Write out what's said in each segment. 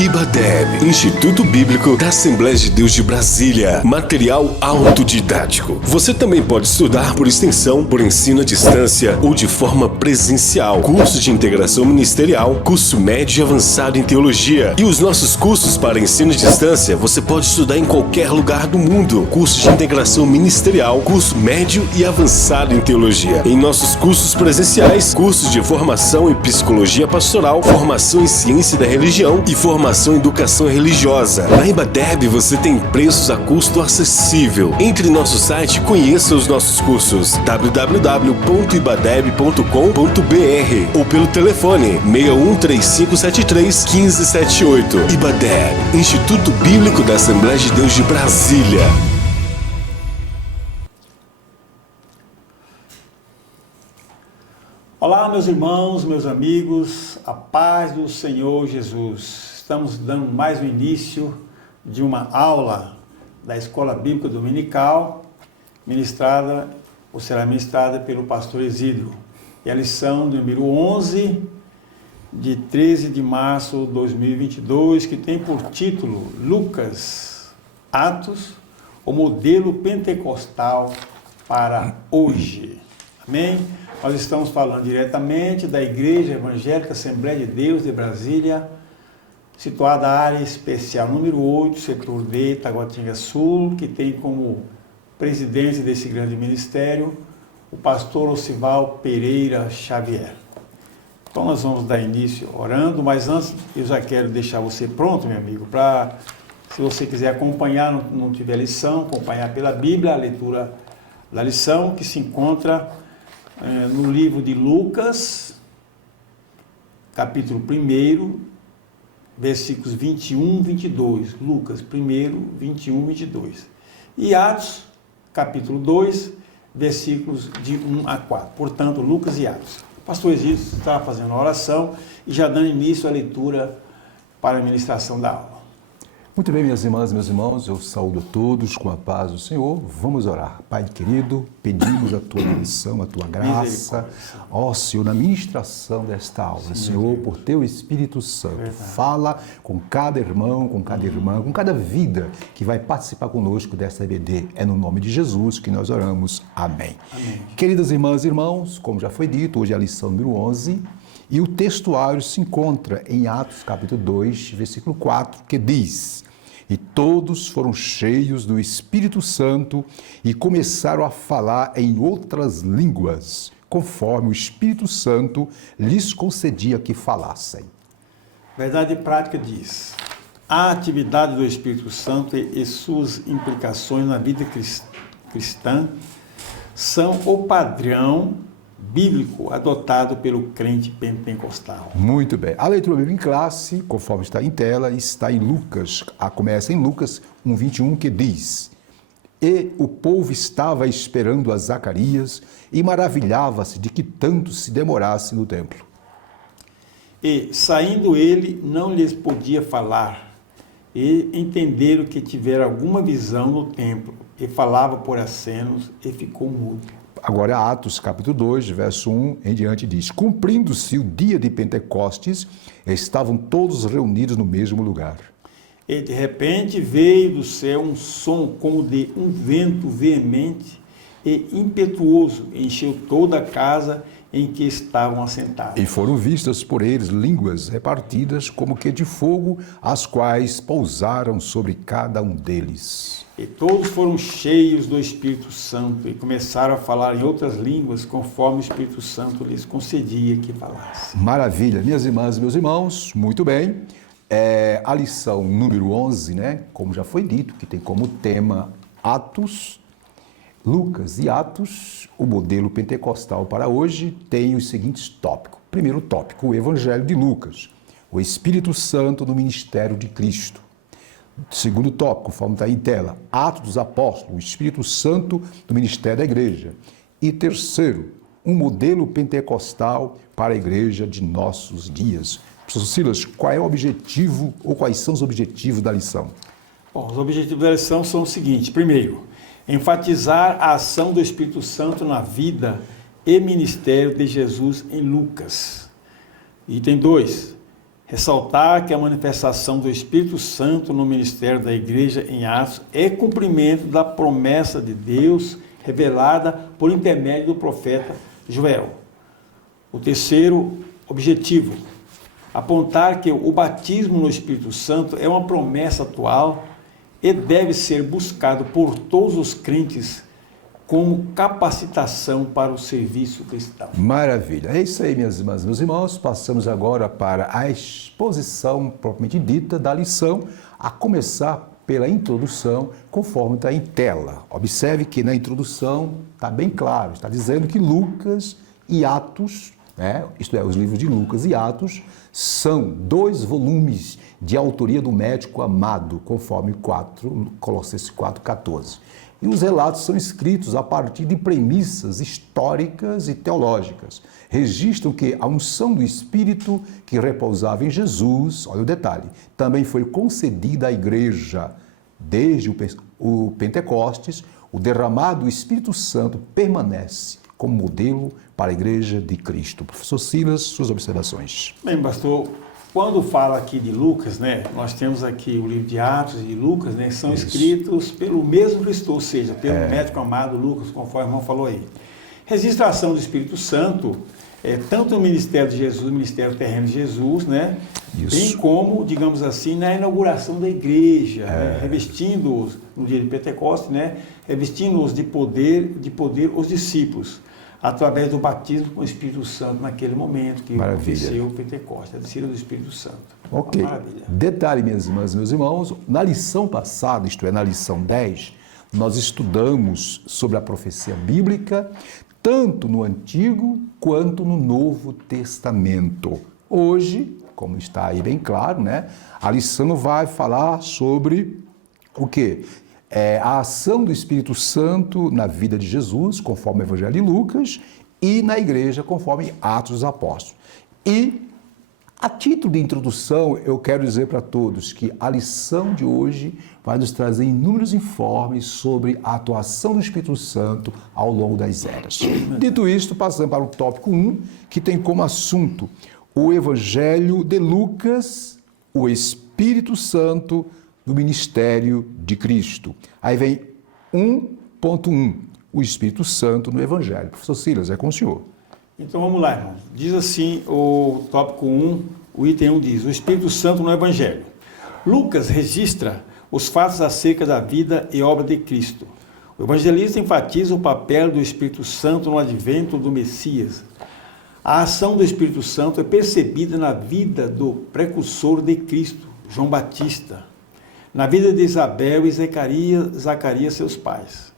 IBADEB, Instituto Bíblico da Assembleia de Deus de Brasília. Material autodidático. Você também pode estudar por extensão, por ensino à distância ou de forma presencial. Curso de integração ministerial, curso médio e avançado em teologia. E os nossos cursos para ensino à distância, você pode estudar em qualquer lugar do mundo. Curso de integração ministerial, curso médio e avançado em teologia. Em nossos cursos presenciais, cursos de formação em psicologia pastoral, formação em ciência da religião e formação em educação religiosa. Na IBADEB você tem preços a custo acessível. Entre em nosso site e conheça os nossos cursos www.ibadeb.com.br ou pelo telefone 613573-1578. IBADEB, Instituto Bíblico da Assembleia de Deus de Brasília. Olá, meus irmãos, meus amigos, a paz do Senhor Jesus. Estamos dando mais um início de uma aula da Escola Bíblica Dominical, ministrada ou será ministrada pelo pastor Exídio. E a lição número 11, de 13 de março de 2022, que tem por título Lucas, Atos, o modelo pentecostal para hoje. Amém? Nós estamos falando diretamente da Igreja Evangélica Assembleia de Deus de Brasília, situada na área especial número 8, setor D, Taguatinga Sul, que tem como presidente desse grande ministério o pastor Osival Pereira Xavier. Então nós vamos dar início orando, mas antes eu já quero deixar você pronto, meu amigo, para, se você quiser acompanhar, não tiver lição, acompanhar pela Bíblia a leitura da lição, que se encontra no livro de Lucas, capítulo 1, versículos 21 e 22. Lucas 1, 21 e 22. E Atos, capítulo 2, versículos de 1 a 4. Portanto, Lucas e Atos. O pastor Exídio está fazendo a oração e já dando início à leitura para a ministração da aula. Muito bem, minhas irmãs e meus irmãos, eu saúdo a todos com a paz do Senhor. Vamos orar. Pai querido, pedimos a tua bênção, a tua graça, ó Senhor, na ministração desta aula. Sim, Senhor, por teu Espírito Santo, fala com cada irmão, com cada irmã, com cada vida que vai participar conosco desta EBD. É no nome de Jesus que nós oramos. Amém. Amém. Queridas irmãs e irmãos, como já foi dito, hoje é a lição número 11, e o textuário se encontra em Atos capítulo 2, versículo 4, que diz: E todos foram cheios do Espírito Santo e começaram a falar em outras línguas, conforme o Espírito Santo lhes concedia que falassem. Verdade prática diz: a atividade do Espírito Santo e suas implicações na vida cristã são o padrão bíblico adotado pelo crente pentecostal. Muito bem. A leitura bíblica em classe, conforme está em tela, está em Lucas. Começa em Lucas 1:21, que diz: E o povo estava esperando a Zacarias e maravilhava-se de que tanto se demorasse no templo. E, saindo ele, não lhes podia falar, e entenderam que tivera alguma visão no templo, e falava por acenos, e ficou mudo. Agora, Atos, capítulo 2, verso 1 em diante, diz: Cumprindo-se o dia de Pentecostes, estavam todos reunidos no mesmo lugar. E de repente veio do céu um som como de um vento veemente e impetuoso, encheu toda a casa em que estavam assentados. E foram vistas por eles línguas repartidas como que de fogo, as quais pousaram sobre cada um deles. E todos foram cheios do Espírito Santo e começaram a falar em outras línguas, conforme o Espírito Santo lhes concedia que falassem. Maravilha, minhas irmãs e meus irmãos, muito bem. A lição número 11, né, como já foi dito, que tem como tema Atos, Lucas e Atos, o modelo pentecostal para hoje, tem os seguintes tópicos. Primeiro tópico, o Evangelho de Lucas, o Espírito Santo no ministério de Cristo. Segundo tópico, conforme está em tela, Atos dos Apóstolos, o Espírito Santo do ministério da igreja. E terceiro, um modelo pentecostal para a igreja de nossos dias. Professor Silas, qual é o objetivo ou quais são os objetivos da lição? Bom, os objetivos da lição são os seguintes. Primeiro, enfatizar a ação do Espírito Santo na vida e ministério de Jesus em Lucas. Item 2, Ressaltar que a manifestação do Espírito Santo no ministério da igreja em Atos é cumprimento da promessa de Deus revelada por intermédio do profeta Joel. O terceiro objetivo, apontar que o batismo no Espírito Santo é uma promessa atual e deve ser buscado por todos os crentes como capacitação para o serviço cristão. Maravilha. É isso aí, minhas irmãs e meus irmãos. Passamos agora para a exposição propriamente dita da lição, a começar pela introdução, conforme está em tela. Observe que na introdução está bem claro, está dizendo que Lucas e Atos, isto é, os livros de Lucas e Atos, são 2 volumes de autoria do médico amado, conforme Colossenses 4,14. E os relatos são escritos a partir de premissas históricas e teológicas. Registram que a unção do Espírito que repousava em Jesus, olha o detalhe, também foi concedida à igreja. Desde o Pentecostes, o derramado do Espírito Santo permanece como modelo para a igreja de Cristo. Professor Silas, suas observações. Bem, pastor, quando fala aqui de Lucas, nós temos aqui o livro de Atos e de Lucas, são escritos pelo mesmo Cristo, ou seja, pelo médico amado Lucas, conforme o irmão falou aí. Registração do Espírito Santo, tanto no ministério de Jesus, no ministério terreno de Jesus, bem como, digamos assim, na inauguração da igreja, revestindo-os no dia de Pentecostes, revestindo-os de poder os discípulos, através do batismo com o Espírito Santo naquele momento que aconteceu o Pentecostes, a descida do Espírito Santo. Ok. Maravilha. Detalhe, minhas irmãs e meus irmãos, na lição passada, isto é, na lição 10, nós estudamos sobre a profecia bíblica, tanto no Antigo quanto no Novo Testamento. Hoje, como está aí bem claro, a lição vai falar sobre o quê? A ação do Espírito Santo na vida de Jesus, conforme o Evangelho de Lucas, e na igreja, conforme Atos dos Apóstolos. E, a título de introdução, eu quero dizer para todos que a lição de hoje vai nos trazer inúmeros informes sobre a atuação do Espírito Santo ao longo das eras. Dito isto, passamos para o tópico 1, que tem como assunto o Evangelho de Lucas, o Espírito Santo no ministério de Cristo. Aí vem 1.1, o Espírito Santo no Evangelho. Professor Silas, é com o senhor. Então vamos lá, irmão. Diz assim o tópico 1, o item 1 diz, o Espírito Santo no Evangelho. Lucas registra os fatos acerca da vida e obra de Cristo. O evangelista enfatiza o papel do Espírito Santo no advento do Messias. A ação do Espírito Santo é percebida na vida do precursor de Cristo, João Batista, na vida de Isabel e Zacarias, seus pais,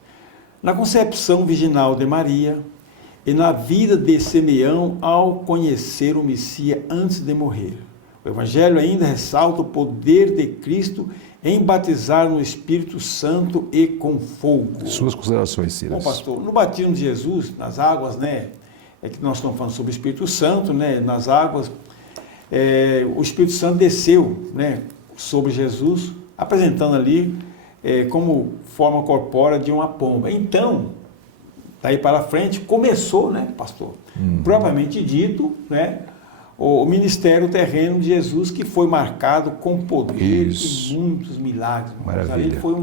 na concepção virginal de Maria e na vida de Simeão ao conhecer o Messias antes de morrer. O Evangelho ainda ressalta o poder de Cristo em batizar no Espírito Santo e com fogo. Suas considerações, Silas. Bom, pastor, no batismo de Jesus, nas águas, é que nós estamos falando sobre o Espírito Santo, nas águas, o Espírito Santo desceu, sobre Jesus, apresentando ali como forma corpórea de uma pomba. Então, daí para frente, começou, pastor, propriamente dito, o ministério terreno de Jesus, que foi marcado com poder e muitos milagres. Maravilha. Ali foi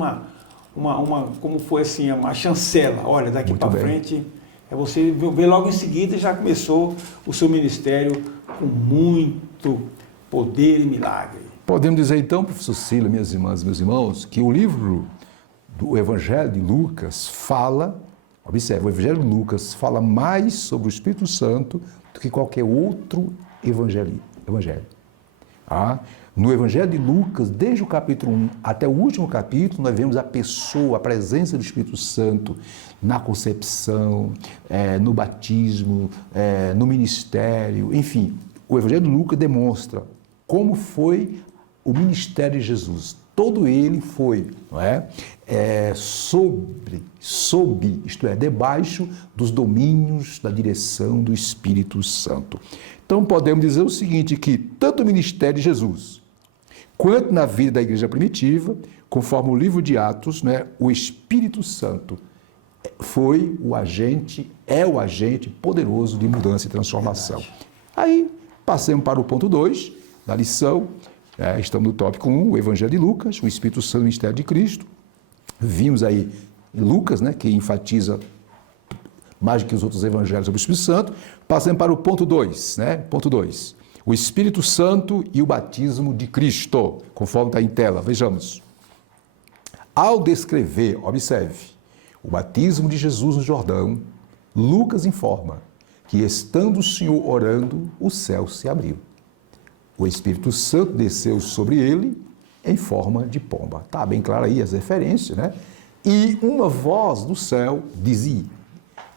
como foi assim, uma chancela. Olha, daqui para frente, você vê logo em seguida, já começou o seu ministério com muito poder e milagre. Podemos dizer então, professor Silas, minhas irmãs e meus irmãos, que o livro do Evangelho de Lucas fala, observe, o Evangelho de Lucas fala mais sobre o Espírito Santo do que qualquer outro evangelho. No Evangelho de Lucas, desde o capítulo 1 até o último capítulo, nós vemos a pessoa, a presença do Espírito Santo na concepção, no batismo, no ministério, enfim. O Evangelho de Lucas demonstra como foi o ministério de Jesus. Todo ele foi, isto é, debaixo dos domínios da direção do Espírito Santo. Então, podemos dizer o seguinte, que tanto o ministério de Jesus, quanto na vida da igreja primitiva, conforme o livro de Atos, o Espírito Santo foi o agente, é o agente poderoso de mudança e transformação. Aí, passemos para o ponto 2, na lição. Estamos no tópico 1, o Evangelho de Lucas, o Espírito Santo e o Ministério de Cristo. Vimos aí Lucas, né, que enfatiza mais do que os outros evangelhos sobre o Espírito Santo. Passando para o ponto 2, né? Ponto 2. O Espírito Santo e o batismo de Cristo, conforme está em tela. Vejamos. Ao descrever, observe, o batismo de Jesus no Jordão, Lucas informa que, estando o Senhor orando, o céu se abriu. O Espírito Santo desceu sobre ele em forma de pomba. Está bem claro aí as referências, né? E uma voz do céu dizia: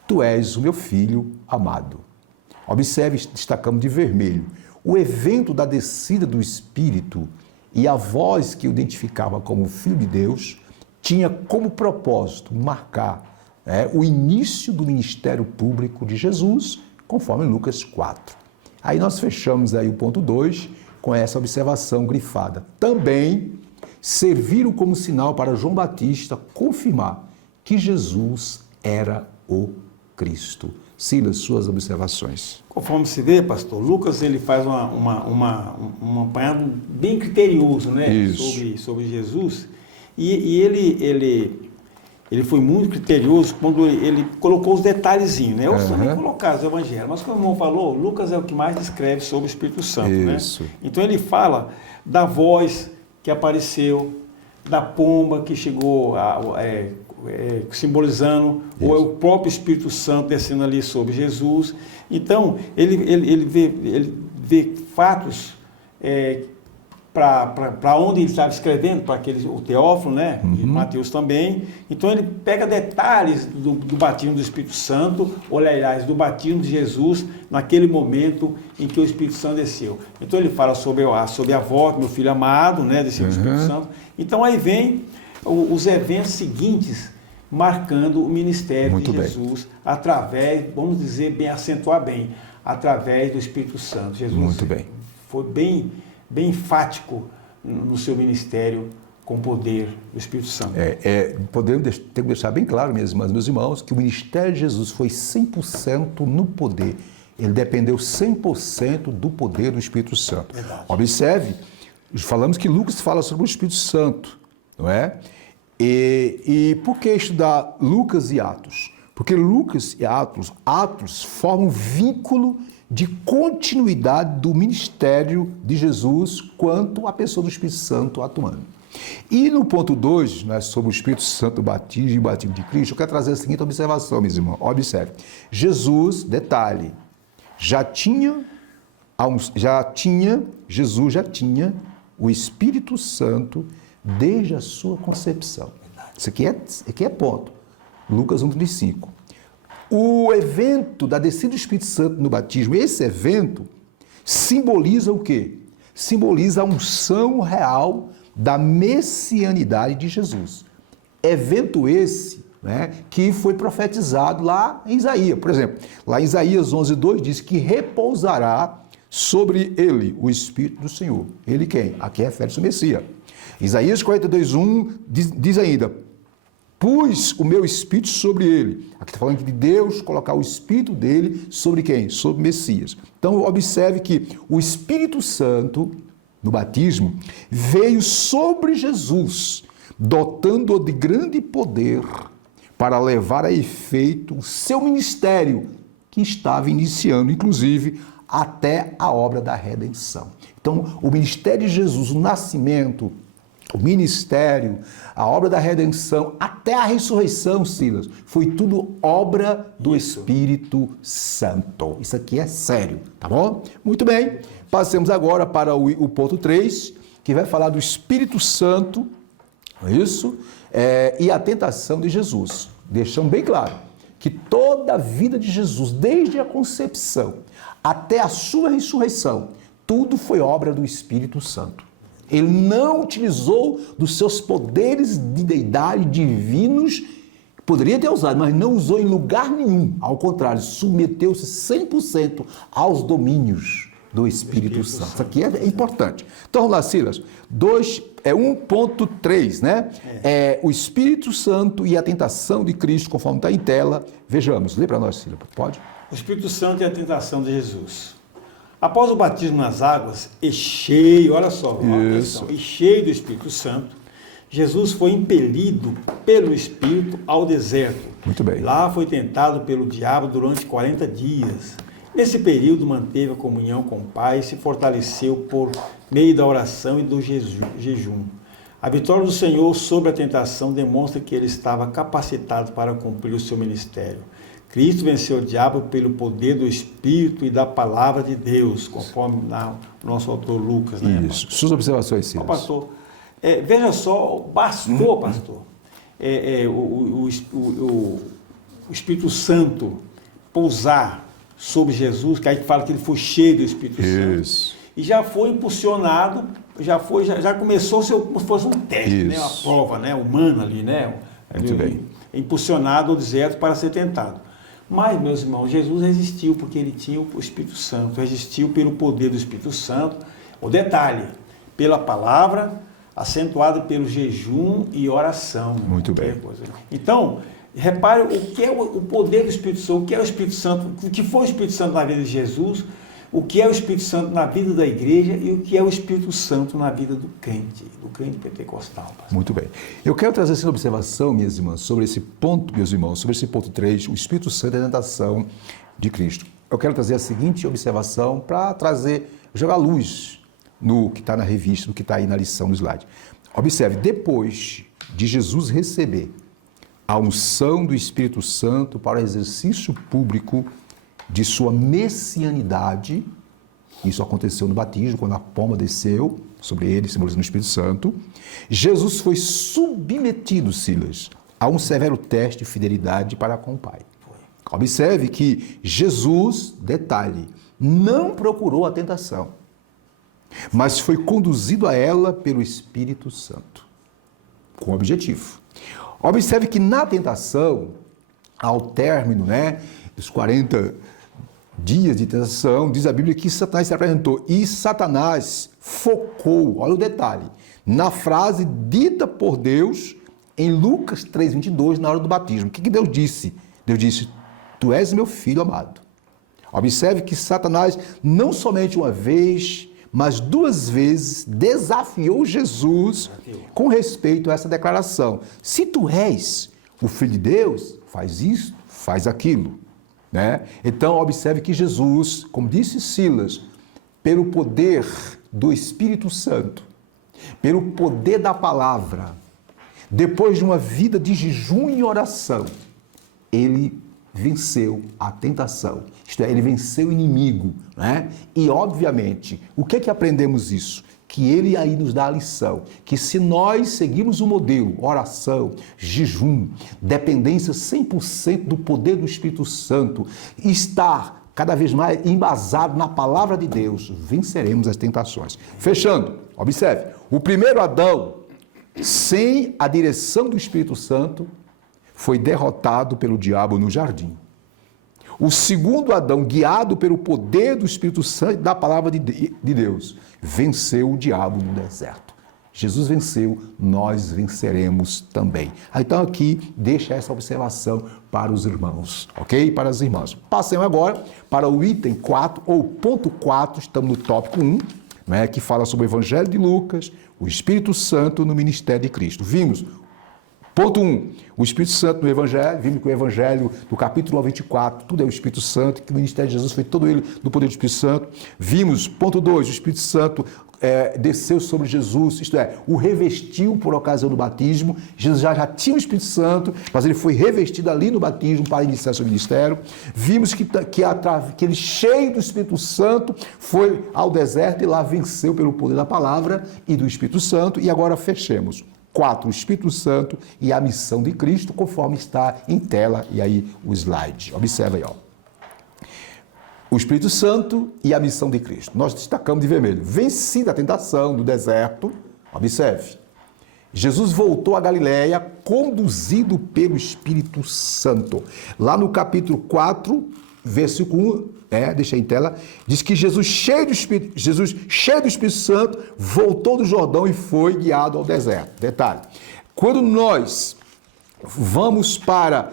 Tu és o meu filho amado. Observe, destacamos de vermelho, o evento da descida do Espírito e a voz que o identificava como Filho de Deus tinha como propósito marcar o início do ministério público de Jesus, conforme Lucas 4. Aí nós fechamos aí o ponto 2 com essa observação grifada. Também serviram como sinal para João Batista confirmar que Jesus era o Cristo. Silas, suas observações. Conforme se vê, pastor, Lucas ele faz um apanhado bem criterioso, né, sobre Jesus, e ele foi muito criterioso quando ele colocou os detalhezinhos, né? Eu também colocar os evangelhos, mas como o irmão falou, Lucas é o que mais descreve sobre o Espírito Santo, né? Então ele fala da voz que apareceu, da pomba que chegou simbolizando o próprio Espírito Santo descendo ali sobre Jesus. Então, ele vê fatos para onde ele estava escrevendo, para o Teófilo, né? E Mateus também. Então, ele pega detalhes do batismo do Espírito Santo, aliás, do batismo de Jesus, naquele momento em que o Espírito Santo desceu. Então, ele fala sobre a voz, meu filho amado, né? Desceu do Espírito Santo. Então, aí vem os eventos seguintes, marcando o ministério de Jesus através, vamos dizer, acentuar bem, através do Espírito Santo. Jesus foi bem enfático no seu ministério com o poder do Espírito Santo. Podemos ter que deixar bem claro, minhas irmãs e meus irmãos, que o ministério de Jesus foi 100% no poder. Ele dependeu 100% do poder do Espírito Santo. Verdade. Observe, falamos que Lucas fala sobre o Espírito Santo, não é? E por que estudar Lucas e Atos? Porque Lucas e Atos formam um vínculo de continuidade do ministério de Jesus quanto à pessoa do Espírito Santo atuando. E no ponto 2, né, sobre o Espírito Santo, o batismo e o batismo de Cristo, eu quero trazer a seguinte observação, meus irmãos. Observe. Jesus, detalhe, Jesus já tinha o Espírito Santo desde a sua concepção. Isso aqui é ponto. Lucas 1:35. O evento da descida do Espírito Santo no batismo, esse evento simboliza o quê? Simboliza a unção real da messianidade de Jesus. Evento esse, né, que foi profetizado lá em Isaías. Por exemplo, lá em Isaías 11:2 diz que repousará sobre ele o Espírito do Senhor. Ele quem? Aqui refere-se ao Messias. Isaías 42:1 diz ainda: pus o meu Espírito sobre ele. Aqui está falando de Deus colocar o Espírito dele sobre quem? Sobre o Messias. Então, observe que o Espírito Santo, no batismo, veio sobre Jesus, dotando-o de grande poder para levar a efeito o seu ministério, que estava iniciando, inclusive, até a obra da redenção. Então, o ministério de Jesus, o nascimento, o ministério, a obra da redenção, até a ressurreição, Silas, foi tudo obra do Espírito Santo. Isso aqui é sério, tá bom? Muito bem, passemos agora para o ponto 3, que vai falar do Espírito Santo, isso, e a tentação de Jesus. Deixando bem claro que toda a vida de Jesus, desde a concepção até a sua ressurreição, tudo foi obra do Espírito Santo. Ele não utilizou dos seus poderes de deidade divinos, poderia ter usado, mas não usou em lugar nenhum. Ao contrário, submeteu-se 100% aos domínios do Espírito Santo. Isso aqui é importante. Então, vamos lá, Silas. 1.3, né? O Espírito Santo e a tentação de Cristo, conforme está em tela. Vejamos, lê para nós, Silas, pode? O Espírito Santo e a tentação de Jesus. Após o batismo nas águas, e cheio, olha só, atenção, e cheio do Espírito Santo, Jesus foi impelido pelo Espírito ao deserto. Muito bem. Lá foi tentado pelo diabo durante 40 dias. Nesse período manteve a comunhão com o Pai e se fortaleceu por meio da oração e do jejum. A vitória do Senhor sobre a tentação demonstra que ele estava capacitado para cumprir o seu ministério. Cristo venceu o diabo pelo poder do Espírito e da palavra de Deus, conforme o nosso autor Lucas. Né, Isso. Suas observações, Silas. Pastor, veja só, bastou, pastor, o Espírito Santo pousar sobre Jesus, que aí fala que ele foi cheio do Espírito Santo, e já foi impulsionado, já começou como se fosse um teste, né, uma prova, né, humana ali, né? Muito bem. Impulsionado ao deserto para ser tentado. Mas, meus irmãos, Jesus resistiu porque ele tinha o Espírito Santo, resistiu pelo poder do Espírito Santo. O detalhe, pela palavra, acentuado pelo jejum e oração. Muito bem. Então, repare o que é o poder do Espírito Santo, o que é o Espírito Santo, o que foi o Espírito Santo na vida de Jesus, o que é o Espírito Santo na vida da igreja e o que é o Espírito Santo na vida do crente pentecostal. Pastor. Muito bem. Eu quero trazer essa observação, minhas irmãs, sobre esse ponto, meus irmãos, sobre esse ponto 3, o Espírito Santo é a tentação de Cristo. Eu quero trazer a seguinte observação para jogar luz no que está na revista, no que está aí na lição, no slide. Observe, depois de Jesus receber a unção do Espírito Santo para o exercício público de sua messianidade, isso aconteceu no batismo, quando a pomba desceu sobre ele, simbolizando o Espírito Santo, Jesus foi submetido, Silas, a um severo teste de fidelidade para com o Pai. Observe que Jesus, detalhe, não procurou a tentação, mas foi conduzido a ela pelo Espírito Santo, com objetivo. Observe que na tentação, ao término, dos 40 dias de tentação, diz a Bíblia que Satanás se apresentou e Satanás focou, olha o detalhe, na frase dita por Deus em Lucas 3:22 na hora do batismo. O que Deus disse? Deus disse, tu és meu filho amado. Observe que Satanás não somente uma vez, mas 2 vezes desafiou Jesus com respeito a essa declaração. Se tu és o Filho de Deus, faz isso, faz aquilo. Então, observe que Jesus, como disse Silas, pelo poder do Espírito Santo, pelo poder da palavra, depois de uma vida de jejum e oração, ele venceu a tentação, isto é, ele venceu o inimigo, E, obviamente, o que aprendemos isso? Que ele aí nos dá a lição, que se nós seguirmos o modelo, oração, jejum, dependência 100% do poder do Espírito Santo, estar cada vez mais embasado na palavra de Deus, venceremos as tentações. Fechando, observe, o primeiro Adão, sem a direção do Espírito Santo, foi derrotado pelo diabo no jardim. O segundo Adão, guiado pelo poder do Espírito Santo e da palavra de Deus, venceu o diabo no deserto. Jesus venceu, nós venceremos também. Então aqui deixa essa observação para os irmãos, ok? Para as irmãs. Passemos agora para o item 4, ou ponto 4, estamos no tópico 1, que fala sobre o Evangelho de Lucas, o Espírito Santo no ministério de Cristo. Vimos ponto 1, o Espírito Santo no Evangelho, vimos que o Evangelho do capítulo 24, tudo é o Espírito Santo, que o ministério de Jesus foi todo ele do poder do Espírito Santo. Vimos, ponto 2, o Espírito Santo desceu sobre Jesus, isto é, o revestiu por ocasião do batismo. Jesus já tinha o Espírito Santo, mas ele foi revestido ali no batismo para iniciar seu ministério. Vimos que ele, cheio do Espírito Santo, foi ao deserto e lá venceu pelo poder da palavra e do Espírito Santo. E agora fechemos. 4, o Espírito Santo e a missão de Cristo, conforme está em tela, e aí o slide. Observa aí, o Espírito Santo e a missão de Cristo. Nós destacamos de vermelho. Vencida a tentação do deserto, observe. Jesus voltou a Galiléia, conduzido pelo Espírito Santo. Lá no capítulo 4, versículo 1, deixa aí em tela, diz que Jesus, cheio do Espírito Santo, voltou do Jordão e foi guiado ao deserto. Detalhe, quando nós vamos para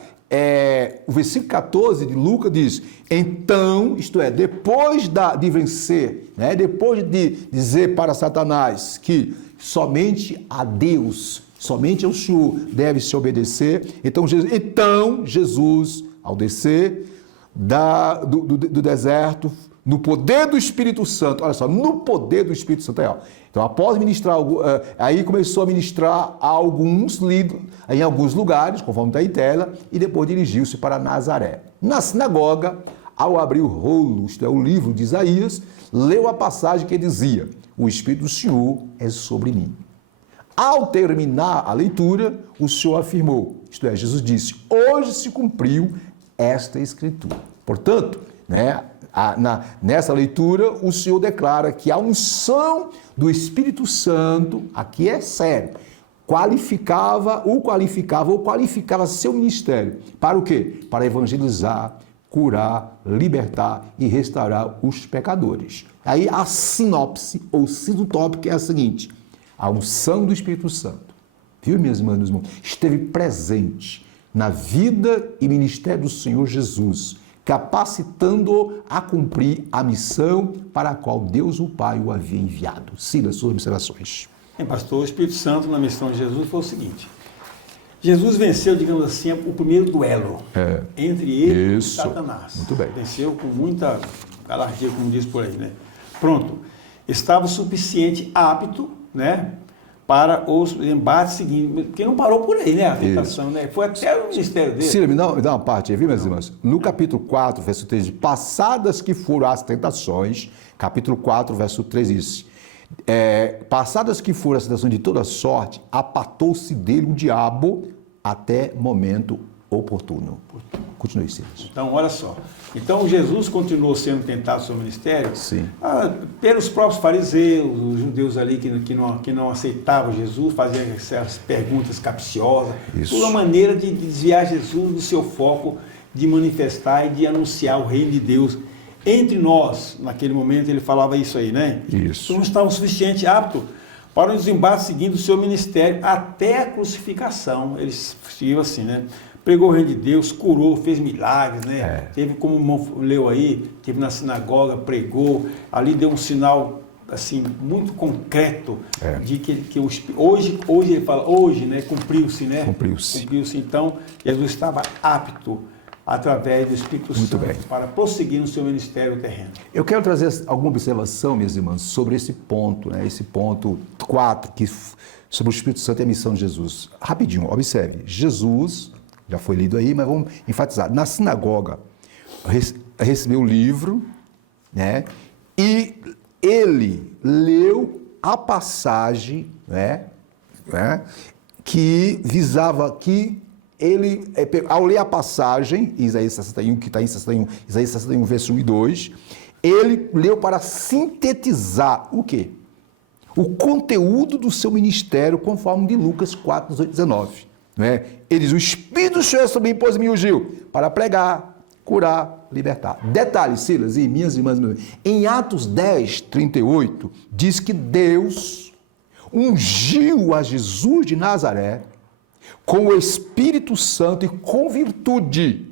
o versículo 14 de Lucas diz, então, isto é, depois de vencer, né, depois de dizer para Satanás que somente a Deus, somente ao Senhor deve se obedecer, então Jesus, ao descer do deserto, no poder do Espírito Santo, olha só, no poder do Espírito Santo, então após ministrar, aí começou a ministrar em alguns lugares, conforme está em tela, e depois dirigiu-se para Nazaré. Na sinagoga, ao abrir o rolo, isto é, o livro de Isaías, leu a passagem que dizia, o Espírito do Senhor é sobre mim. Ao terminar a leitura, o Senhor afirmou, isto é, Jesus disse, hoje se cumpriu esta escritura. Portanto, né, nessa leitura, o Senhor declara que a unção do Espírito Santo, aqui é sério, qualificava seu ministério. Para o quê? Para evangelizar, curar, libertar e restaurar os pecadores. Aí a sinopse, ou sintotópica é a seguinte, a unção do Espírito Santo, viu, minhas irmãs e meus irmãos, esteve presente na vida e ministério do Senhor Jesus, capacitando-o a cumprir a missão para a qual Deus o Pai o havia enviado. Silas, suas observações. Pastor, o Espírito Santo na missão de Jesus foi o seguinte, Jesus venceu, digamos assim, o primeiro duelo entre ele e Satanás. Muito bem. Venceu com muita galardia, como diz por aí, né? Pronto. Estava o suficiente apto, né, para os embates seguintes, porque não parou por aí, né, a tentação, né? Foi até o ministério dele. Cira, me dá uma parte aí, viu, meus irmãos? No capítulo 4, verso 13, passadas que foram as tentações, capítulo 4, verso 13 diz, passadas que foram as tentações de toda sorte, apartou-se dele o diabo até momento oportuno. Continue, Silas. Então, olha só. Então, Jesus continuou sendo tentado no seu ministério pelos próprios fariseus, os judeus ali que não aceitavam Jesus, faziam essas perguntas capciosas. Isso. Toda maneira de desviar Jesus do seu foco de manifestar e de anunciar o reino de Deus. Entre nós, naquele momento, ele falava isso aí, né? Isso. Não estava o suficiente apto para os embates seguindo o seu ministério até a crucificação. Ele seguiu assim, né? Pregou o reino de Deus, curou, fez milagres, né? Teve, como o irmão leu aí, teve na sinagoga, pregou, ali deu um sinal, assim, muito concreto de que hoje ele fala, hoje, né? Cumpriu-se, né? Cumpriu-se. Então, Jesus estava apto, através do Espírito Santo, para prosseguir no seu ministério terreno. Eu quero trazer alguma observação, minhas irmãs, sobre esse ponto, né? Esse ponto 4, sobre o Espírito Santo e a missão de Jesus. Rapidinho, observe. Jesus, já foi lido aí, mas vamos enfatizar. Na sinagoga, recebeu o livro, né? E ele leu a passagem, né? Que visava que ele, ao ler a passagem, em Isaías 61, que está em Isaías 61, verso 1 e 2, ele leu para sintetizar o quê? O conteúdo do seu ministério, conforme de Lucas 4, 18 e 19. Não é? Ele diz, o Espírito do Senhor sobre mim, pôs me ungiu, para pregar, curar, libertar. Detalhe, Silas e minhas irmãs, em Atos 10, 38, diz que Deus ungiu a Jesus de Nazaré com o Espírito Santo e com virtude.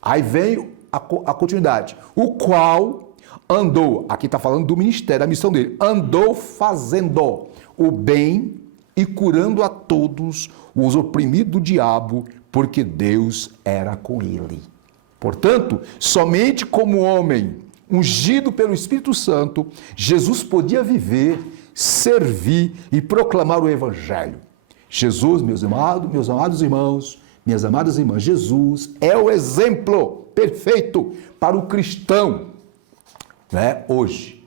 Aí vem a continuidade. O qual andou, aqui está falando do ministério, a missão dele, andou fazendo o bem e curando a todos os oprimidos do diabo, porque Deus era com ele. Portanto, somente como homem ungido pelo Espírito Santo, Jesus podia viver, servir e proclamar o Evangelho. Jesus, meus amados irmãos, minhas amadas irmãs, Jesus é o exemplo perfeito para o cristão, né? Hoje.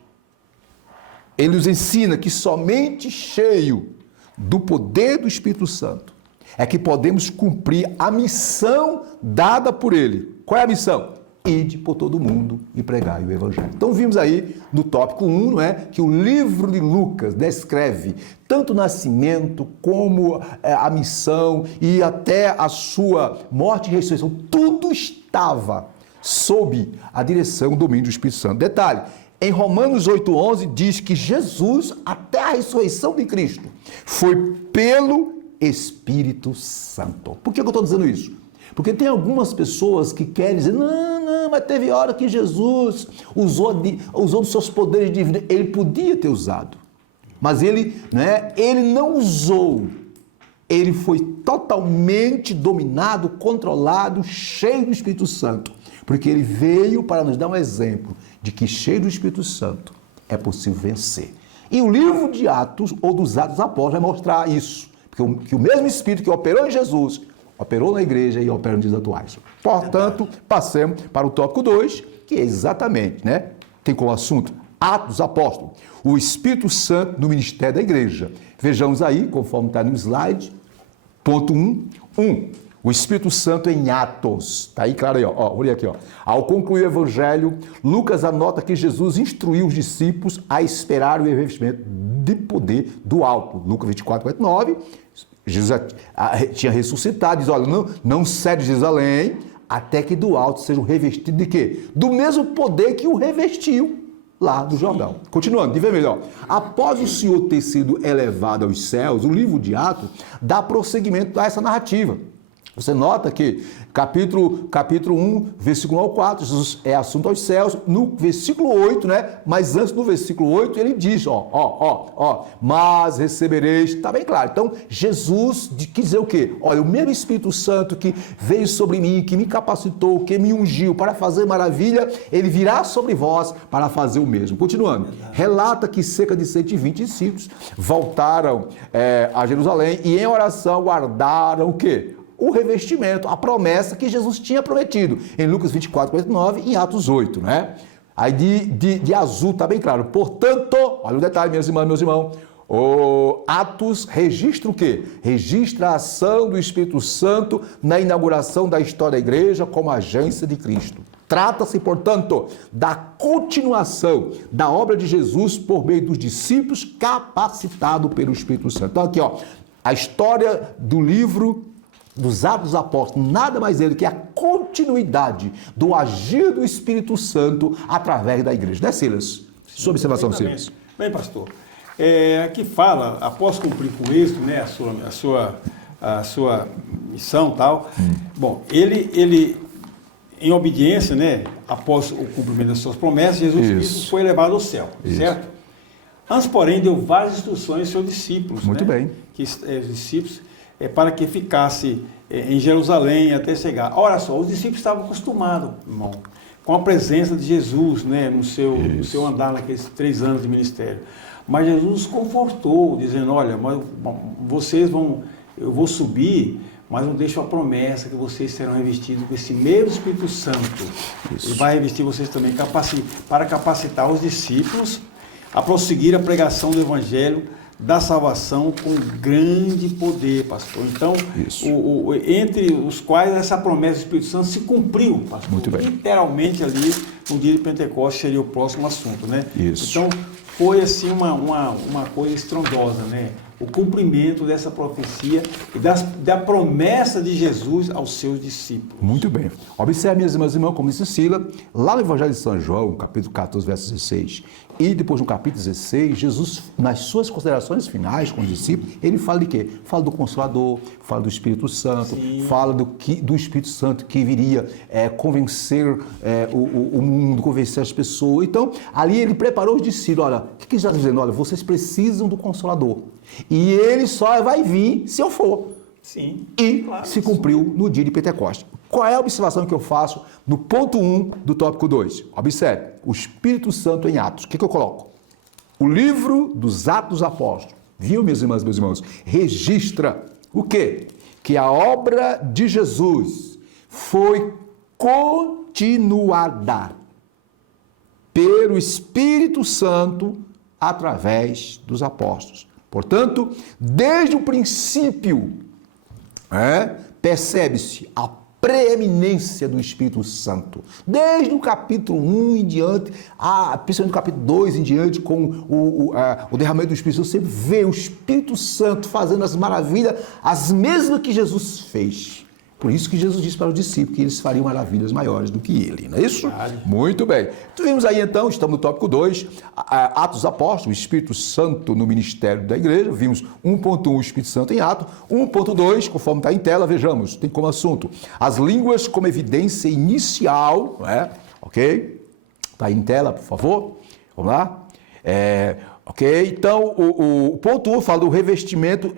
Ele nos ensina que somente cheio do poder do Espírito Santo é que podemos cumprir a missão dada por ele. Qual é a missão? Ide por todo mundo e pregai o Evangelho. Então vimos aí no tópico 1, não é, que o livro de Lucas descreve tanto o nascimento como a missão e até a sua morte e ressurreição. Tudo estava sob a direção, o domínio do Espírito Santo. Detalhe, em Romanos 8,11 diz que Jesus, até a ressurreição de Cristo, foi pelo Espírito Santo. Por que eu estou dizendo isso? Porque tem algumas pessoas que querem dizer, não, mas teve hora que Jesus usou dos seus poderes divinos. Ele podia ter usado, mas ele não usou. Ele foi totalmente dominado, controlado, cheio do Espírito Santo. Porque ele veio para nos dar um exemplo de que cheio do Espírito Santo é possível vencer. E o livro de Atos, ou dos Atos dos Apóstolos, vai mostrar isso. Porque o mesmo Espírito que operou em Jesus, operou na igreja e opera nos dias atuais. Portanto, passemos para o tópico 2, que é exatamente, tem como assunto Atos dos Apóstolos, o Espírito Santo no ministério da igreja. Vejamos aí, conforme está no slide, ponto 1, o Espírito Santo em Atos. Está aí claro aí, olha aqui, Ao concluir o Evangelho, Lucas anota que Jesus instruiu os discípulos a esperar o revestimento de poder do alto. Lucas 24, 49, Jesus tinha ressuscitado, diz, olha, não cede de Jerusalém, até que do alto sejam revestidos de quê? Do mesmo poder que o revestiu lá do Jordão. Continuando, de vermelho, após o Senhor ter sido elevado aos céus, o livro de Atos dá prosseguimento a essa narrativa. Você nota que capítulo 1, versículo 1 ao 4, Jesus é assunto aos céus. No versículo 8, mas antes do versículo 8, ele diz, mas recebereis, está bem claro. Então, Jesus quis dizer o quê? Olha, o mesmo Espírito Santo que veio sobre mim, que me capacitou, que me ungiu para fazer maravilha, ele virá sobre vós para fazer o mesmo. Continuando, relata que cerca de 120 discípulos voltaram a Jerusalém e em oração guardaram o quê? O revestimento, a promessa que Jesus tinha prometido, em Lucas 24, 49 e em Atos 8, Aí de azul está bem claro. Portanto, olha o detalhe, minhas irmãs, meus irmãos, o Atos registra o quê? Registra a ação do Espírito Santo na inauguração da história da igreja como agência de Cristo. Trata-se, portanto, da continuação da obra de Jesus por meio dos discípulos capacitados pelo Espírito Santo. Então aqui, a história do livro dos Atos dos Apóstolos, nada mais é do que a continuidade do agir do Espírito Santo através da igreja. Silas? Sua observação, Silas. Bem, pastor, aqui fala, após cumprir com êxito, a sua missão e tal, bom, ele em obediência, após o cumprimento das suas promessas, Jesus Cristo foi levado ao céu, certo? Antes, porém, deu várias instruções aos seus discípulos. Muito bem. Que os discípulos para que ficasse em Jerusalém até chegar. Olha só, os discípulos estavam acostumados, irmão, com a presença de Jesus, no seu andar naqueles 3 anos de ministério. Mas Jesus os confortou, dizendo, olha, eu vou subir, mas não deixo a promessa que vocês serão revestidos com esse mesmo Espírito Santo. Isso. Ele vai revestir vocês também para capacitar os discípulos a prosseguir a pregação do Evangelho da salvação com grande poder, pastor. Então, entre os quais essa promessa do Espírito Santo se cumpriu, pastor. Muito bem. Literalmente ali, no dia de Pentecostes seria o próximo assunto, Isso. Então, foi assim uma coisa estrondosa, O cumprimento dessa profecia e da promessa de Jesus aos seus discípulos. Muito bem. Observe, minhas irmãs e irmãos, como disse Sila, lá no Evangelho de São João, capítulo 14, verso 16, e depois no capítulo 16, Jesus, nas suas considerações finais com os discípulos, ele fala de quê? Fala do Consolador, fala do Espírito Santo, fala do Espírito Santo que viria convencer o mundo, convencer as pessoas. Então, ali ele preparou os discípulos. Olha, o que ele está dizendo? Olha, vocês precisam do Consolador. E ele só vai vir se eu for. Sim. E claro, se cumpriu no dia de Pentecostes. Qual é a observação que eu faço no ponto 1 do tópico 2? Observe, o Espírito Santo em Atos. O que eu coloco? O livro dos Atos dos Apóstolos, viu, minhas irmãs, meus irmãos, registra o quê? Que a obra de Jesus foi continuada pelo Espírito Santo através dos apóstolos. Portanto, desde o princípio, percebe-se a preeminência do Espírito Santo. Desde o capítulo 1 em diante, principalmente do capítulo 2 em diante, com o derramamento do Espírito Santo, você vê o Espírito Santo fazendo as maravilhas, as mesmas que Jesus fez. Por isso que Jesus disse para os discípulos que eles fariam maravilhas maiores do que ele, não é isso? Claro. Muito bem. Então, vimos aí então, estamos no tópico 2, Atos dos Apóstolos, o Espírito Santo no ministério da igreja. Vimos 1.1, o Espírito Santo em ato. 1.2, conforme está em tela, vejamos, tem como assunto as línguas como evidência inicial, não é? Ok? Está aí em tela, por favor. Vamos lá? Ok? Então, o ponto 1 fala do revestimento,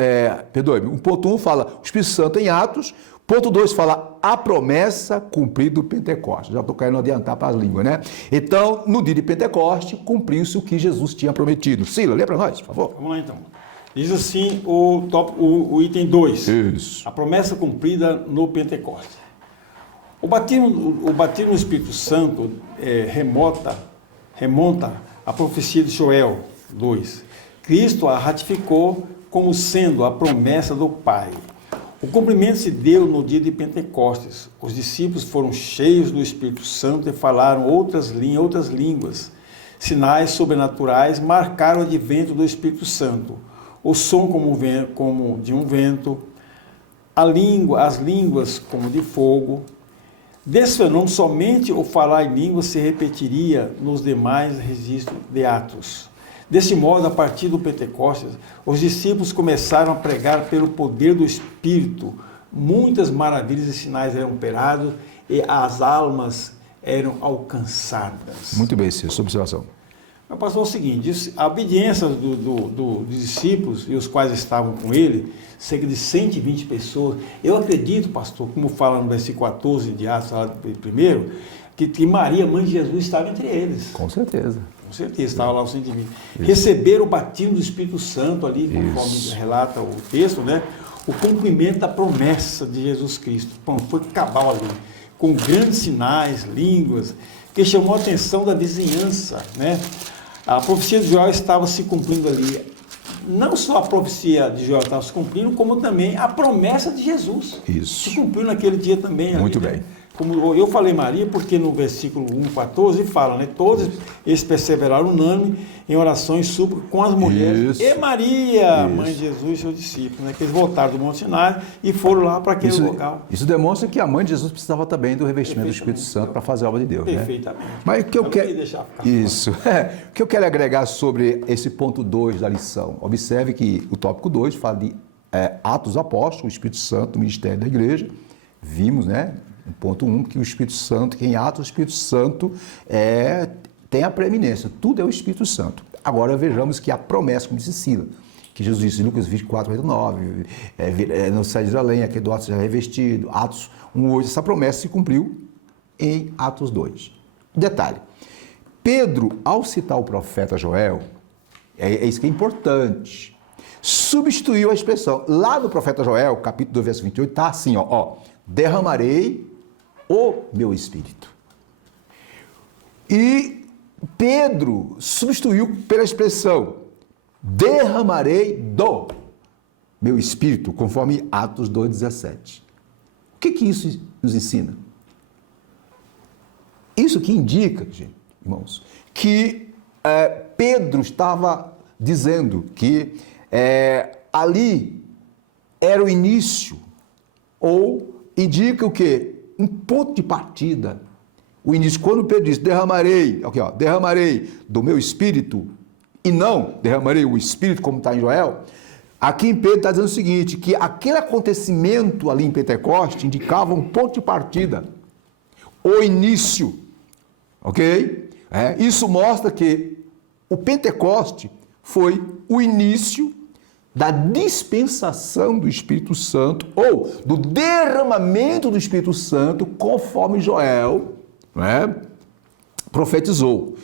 perdoe-me, o ponto 1 fala o Espírito Santo em atos. Ponto 2 fala a promessa cumprida do Pentecostes. Já estou querendo adiantar para as línguas, né? Então, no dia de Pentecoste, cumpriu-se o que Jesus tinha prometido. Sila, lê para nós, por favor. Vamos lá, então. Diz assim o item 2. Isso. A promessa cumprida no Pentecoste. O batismo no Espírito Santo remonta à profecia de Joel 2. Cristo a ratificou como sendo a promessa do Pai. O cumprimento se deu no dia de Pentecostes. Os discípulos foram cheios do Espírito Santo e falaram outras línguas. Sinais sobrenaturais marcaram o advento do Espírito Santo. O som como de um vento, as línguas como de fogo. Desse fenômeno, somente o falar em línguas se repetiria nos demais registros de Atos. Desse modo, a partir do Pentecostes, os discípulos começaram a pregar pelo poder do Espírito. Muitas maravilhas e sinais eram operados e as almas eram alcançadas. Muito bem, Ciro, sua observação. Mas passou o seguinte, a obediência dos discípulos e os quais estavam com ele, cerca de 120 pessoas, eu acredito, pastor, como fala no versículo 14 de Atos, primeiro, que Maria, mãe de Jesus, estava entre eles. Com certeza. Com certeza, estava lá o 120. Receberam o batismo do Espírito Santo ali, conforme relata o texto, né? O cumprimento da promessa de Jesus Cristo. Bom, foi cabal ali, com grandes sinais, línguas, que chamou a atenção da vizinhança, né? A profecia de Joel estava se cumprindo ali. Não só a profecia de Joel estava se cumprindo, como também a promessa de Jesus. Isso. Se cumpriu naquele dia também. Muito ali, bem. Né? Como eu falei Maria, porque no versículo 1,14 fala, né? Todos eles perseveraram unânime em orações e súplicas com as mulheres. E Maria, mãe de Jesus e seus discípulos, né? Que eles voltaram do Monte Sinai e foram lá para aquele local. Isso demonstra que a mãe de Jesus precisava também do revestimento do Espírito Santo para fazer a obra de Deus. Perfeitamente. Né? Mas o que eu quero. Isso. O que eu quero agregar sobre esse ponto 2 da lição? Observe que o tópico 2 fala de Atos dos Apóstolos, o Espírito Santo, o ministério da igreja. Vimos, né? Ponto 1, que o Espírito Santo, que em Atos o Espírito Santo tem a preeminência. Tudo é o Espírito Santo. Agora vejamos que a promessa, como disse Sila, que Jesus disse em Lucas 24, 89, no céu de Jerusalém, aquele do Atos já revestido, Atos 1:8, essa promessa se cumpriu em Atos 2. Detalhe, Pedro, ao citar o profeta Joel, é isso que é importante, substituiu a expressão. Lá no profeta Joel, capítulo 2, verso 28, está assim, derramarei o meu Espírito. E Pedro substituiu pela expressão derramarei do meu Espírito, conforme Atos 2,17. O que isso nos ensina? Isso que indica, gente, irmãos, que Pedro estava dizendo que ali era o início, ou indica o quê? Um ponto de partida. O início, quando Pedro diz, derramarei do meu Espírito, e não derramarei o Espírito, como está em Joel, aqui em Pedro está dizendo o seguinte, que aquele acontecimento ali em Pentecoste indicava um ponto de partida, o início, ok? Isso mostra que o Pentecoste foi o início da dispensação do Espírito Santo, ou do derramamento do Espírito Santo, conforme Joel profetizou.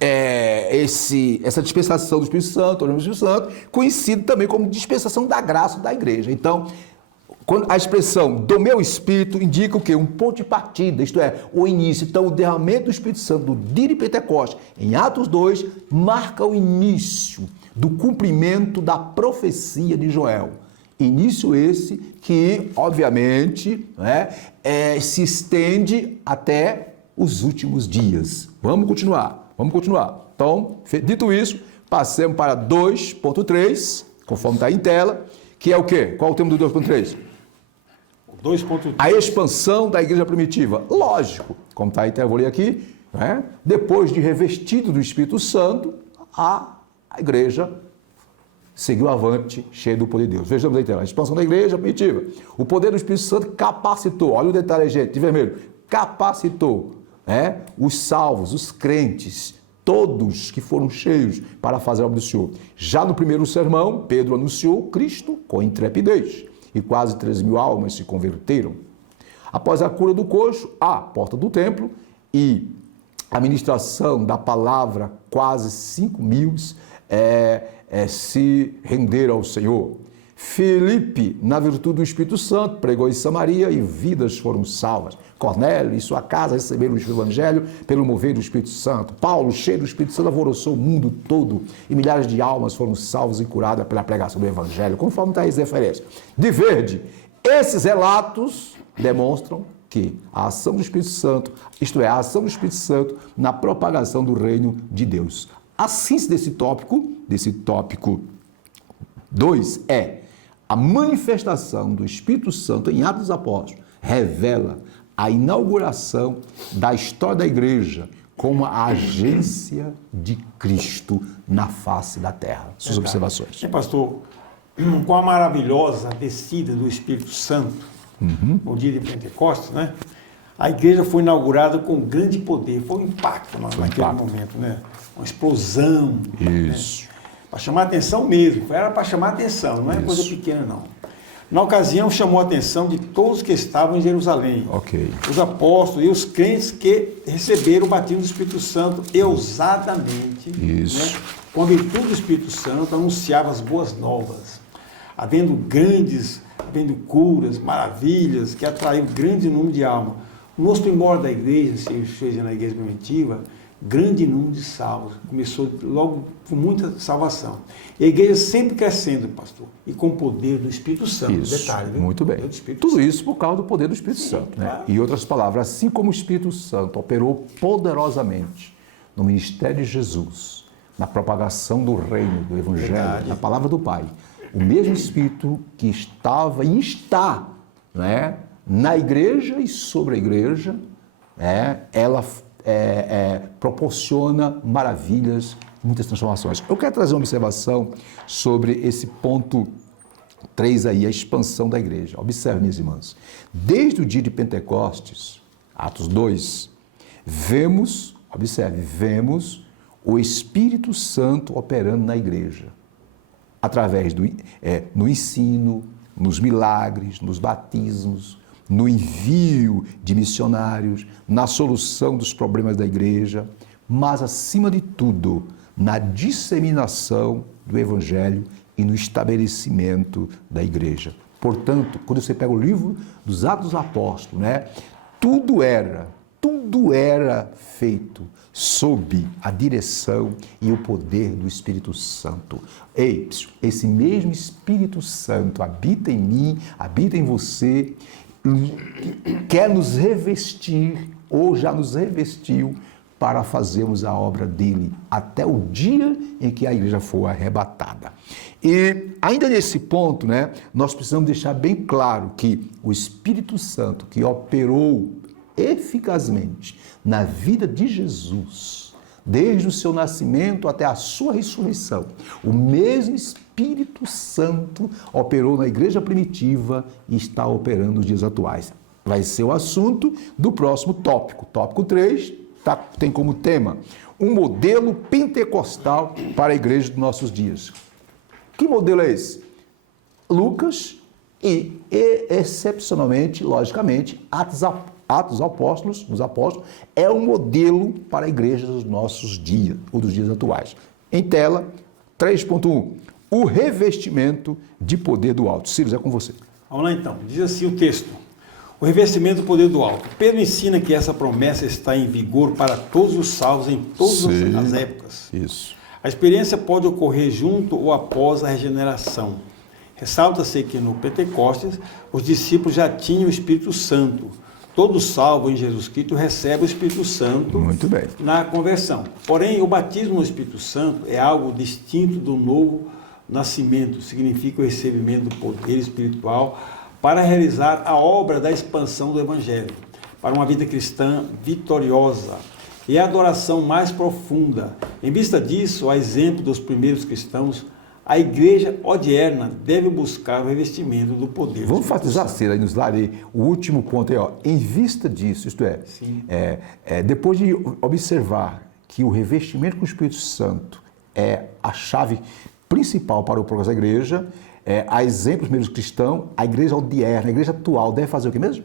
Essa dispensação do Espírito Santo, o Espírito Santo, conhecido também como dispensação da graça da igreja. Então, quando a expressão do meu Espírito indica o quê? Um ponto de partida, isto é, o início. Então, o derramamento do Espírito Santo do dia de Pentecostes, em Atos 2, marca o início do cumprimento da profecia de Joel. Início esse que, obviamente, se estende até os últimos dias. Vamos continuar. Então, dito isso, passemos para 2.3, conforme está em tela, que é o quê? Qual é o tema do 2.3? 2.3. A expansão da igreja primitiva. Lógico, como está aí, eu vou ler aqui, né? Depois de revestido do Espírito Santo, a igreja seguiu avante, cheia do poder de Deus. Vejamos aí, a expansão da igreja primitiva. O poder do Espírito Santo capacitou, olha o detalhe, gente, de vermelho, capacitou, né, os salvos, os crentes, todos que foram cheios para fazer a obra do Senhor. Já no primeiro sermão, Pedro anunciou Cristo com intrepidez e quase 3.000 almas se converteram. Após a cura do coxo, a porta do templo e a ministração da palavra, quase 5.000 se renderam ao Senhor. Filipe, na virtude do Espírito Santo, pregou em Samaria e vidas foram salvas. Cornélio e sua casa receberam o Evangelho pelo mover do Espírito Santo. Paulo, cheio do Espírito Santo, alvoroçou o mundo todo e milhares de almas foram salvas e curadas pela pregação do Evangelho, conforme está aí as referências. De verde, esses relatos demonstram que a ação do Espírito Santo, isto é, a ação do Espírito Santo na propagação do reino de Deus. A síntese desse tópico 2 é a manifestação do Espírito Santo em Atos dos Apóstolos revela a inauguração da história da igreja como a agência de Cristo na face da terra. Suas observações. Pastor, com a maravilhosa descida do Espírito Santo, no dia de Pentecostes, né? A igreja foi inaugurada com grande poder, foi um impacto naquele momento, né? Uma explosão. Isso. Né? Para chamar atenção mesmo, era para chamar atenção, não é coisa pequena não. Na ocasião chamou a atenção de todos que estavam em Jerusalém, os apóstolos e os crentes que receberam o batismo do Espírito Santo ousadamente, né? Com a virtude do Espírito Santo anunciava as boas novas, havendo curas, maravilhas, que atraiu grande número de almas. Nos primórdios da igreja, seja na igreja primitiva, grande número de salvos. Começou logo com muita salvação. E a igreja sempre crescendo, pastor, e com o poder do Espírito Santo. Isso, detalhe, viu? muito bem. Tudo isso por causa do poder do Espírito Santo. Né? Claro. Em outras palavras, assim como o Espírito Santo operou poderosamente no ministério de Jesus, na propagação do reino, do Evangelho, na palavra do Pai, o mesmo Espírito que estava e está, né, na igreja e sobre a igreja, ela proporciona maravilhas, muitas transformações. Eu quero trazer uma observação sobre esse ponto 3 aí, a expansão da igreja. Observe, minhas irmãs, desde o dia de Pentecostes, Atos 2, vemos o Espírito Santo operando na igreja, através no ensino, nos milagres, nos batismos, no envio de missionários, na solução dos problemas da igreja, mas, acima de tudo, na disseminação do Evangelho e no estabelecimento da igreja. Portanto, quando você pega o livro dos Atos dos Apóstolos, né, tudo era feito sob a direção e o poder do Espírito Santo. Esse mesmo Espírito Santo habita em mim, habita em você, quer nos revestir, ou já nos revestiu, para fazermos a obra dele até o dia em que a igreja for arrebatada. E ainda nesse ponto, né, nós precisamos deixar bem claro que o Espírito Santo que operou eficazmente na vida de Jesus, desde o seu nascimento até a sua ressurreição, o mesmo Espírito Santo operou na igreja primitiva e está operando nos dias atuais. Vai ser o assunto do próximo tópico. Tópico 3 tem como tema um modelo pentecostal para a igreja dos nossos dias. Que modelo é esse? Lucas e excepcionalmente, logicamente, Atos dos Apóstolos, é um modelo para a igreja dos nossos dias, ou dos dias atuais. Em tela, 3.1, o revestimento de poder do alto. Ciro, é com você. Vamos lá então, diz assim o texto. O revestimento do poder do alto. Pedro ensina que essa promessa está em vigor para todos os salvos em todas as épocas. Isso. A experiência pode ocorrer junto ou após a regeneração. Ressalta-se que no Pentecostes, os discípulos já tinham o Espírito Santo. Todo salvo em Jesus Cristo recebe o Espírito Santo na conversão. Porém, o batismo no Espírito Santo é algo distinto do novo nascimento. Significa o recebimento do poder espiritual para realizar a obra da expansão do Evangelho, para uma vida cristã vitoriosa e a adoração mais profunda. Em vista disso, a exemplo dos primeiros cristãos, a igreja odierna deve buscar o revestimento do poder. Vamos enfatizar, Cira, nos lá o último ponto aí, ó. Em vista disso, isto é, depois de observar que o revestimento com o Espírito Santo é a chave principal para o progresso da igreja, a exemplo dos primeiros cristãos, a igreja odierna, a igreja atual, deve fazer o que mesmo?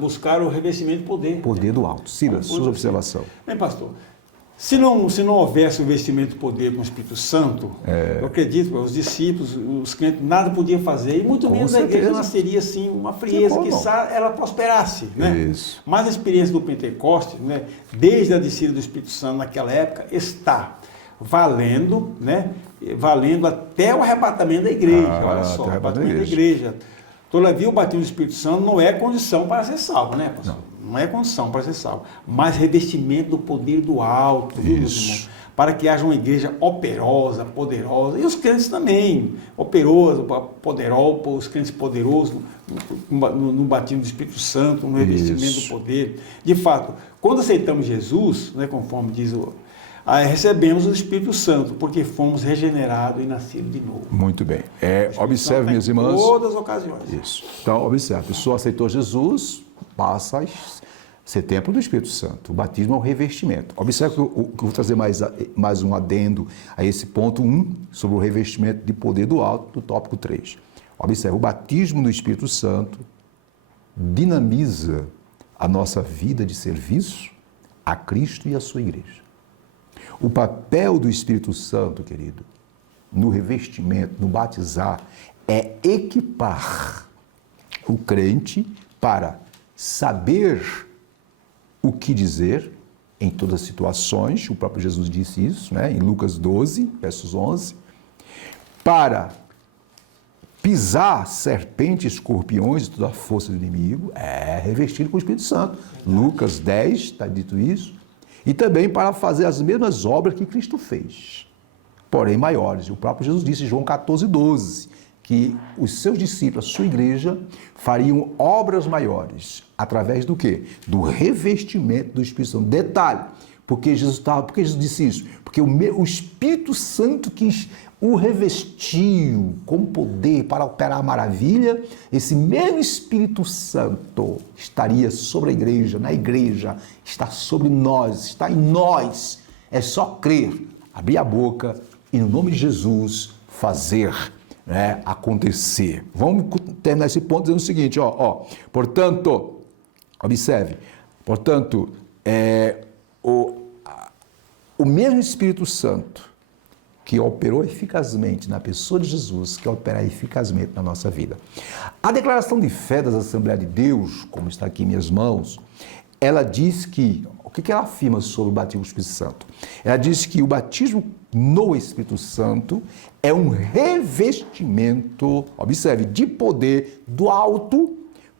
Buscar o revestimento do poder. Poder do alto. Cira, sua observação. Bem, pastor, se não houvesse o investimento do poder com o Espírito Santo, eu acredito que os discípulos, os crentes, nada podiam fazer, e muito menos a igreja nasceria assim, uma frieza, que ela prosperasse. Né? Isso. Mas a experiência do Pentecostes, né, desde a descida do Espírito Santo naquela época, está valendo, né, valendo até o arrebatamento da igreja. Olha só, o arrebatamento da igreja. Todavia, o batismo do Espírito Santo não é condição para ser salvo, né, pastor? Não é condição para ser salvo, mas revestimento do poder do alto, viu, meus irmãos? Para que haja uma igreja operosa, poderosa, e os crentes também, operosos, poderosos, os crentes poderosos, no batismo do Espírito Santo, no revestimento do poder. De fato, quando aceitamos Jesus, né, conforme diz recebemos o Espírito Santo, porque fomos regenerados e nascidos de novo. Muito bem. Observe, minhas irmãs. Em todas as ocasiões. Isso. Então, observe, a pessoa aceitou Jesus, passa a ser templo do Espírito Santo. O batismo é um revestimento. Observe que eu vou trazer mais um adendo a esse ponto 1, sobre o revestimento de poder do alto, do tópico 3. Observe, o batismo do Espírito Santo dinamiza a nossa vida de serviço a Cristo e a sua igreja. O papel do Espírito Santo, querido, no revestimento, no batizar, é equipar o crente para saber o que dizer em todas as situações, o próprio Jesus disse isso, né, em Lucas 12, versos 11, para pisar serpentes, escorpiões e toda a força do inimigo, revestido com o Espírito Santo. Lucas 10, está dito isso. E também para fazer as mesmas obras que Cristo fez, porém maiores. O próprio Jesus disse em João 14, 12, que os seus discípulos, a sua igreja, fariam obras maiores. Através do quê? Do revestimento do Espírito Santo. Detalhe, por que Jesus disse isso? Porque o Espírito Santo que o revestiu com poder para operar a maravilha, esse mesmo Espírito Santo estaria sobre a igreja, na igreja, está sobre nós, está em nós. É só crer, abrir a boca e, no nome de Jesus, fazer, né, acontecer. Vamos terminar esse ponto dizendo o seguinte, portanto, observe, portanto, o mesmo Espírito Santo que operou eficazmente na pessoa de Jesus, que operará eficazmente na nossa vida. A declaração de fé das Assembleias de Deus, como está aqui em minhas mãos, ela diz que, o que ela afirma sobre o batismo do Espírito Santo? Ela diz que o batismo no Espírito Santo é um revestimento, observe, de poder do alto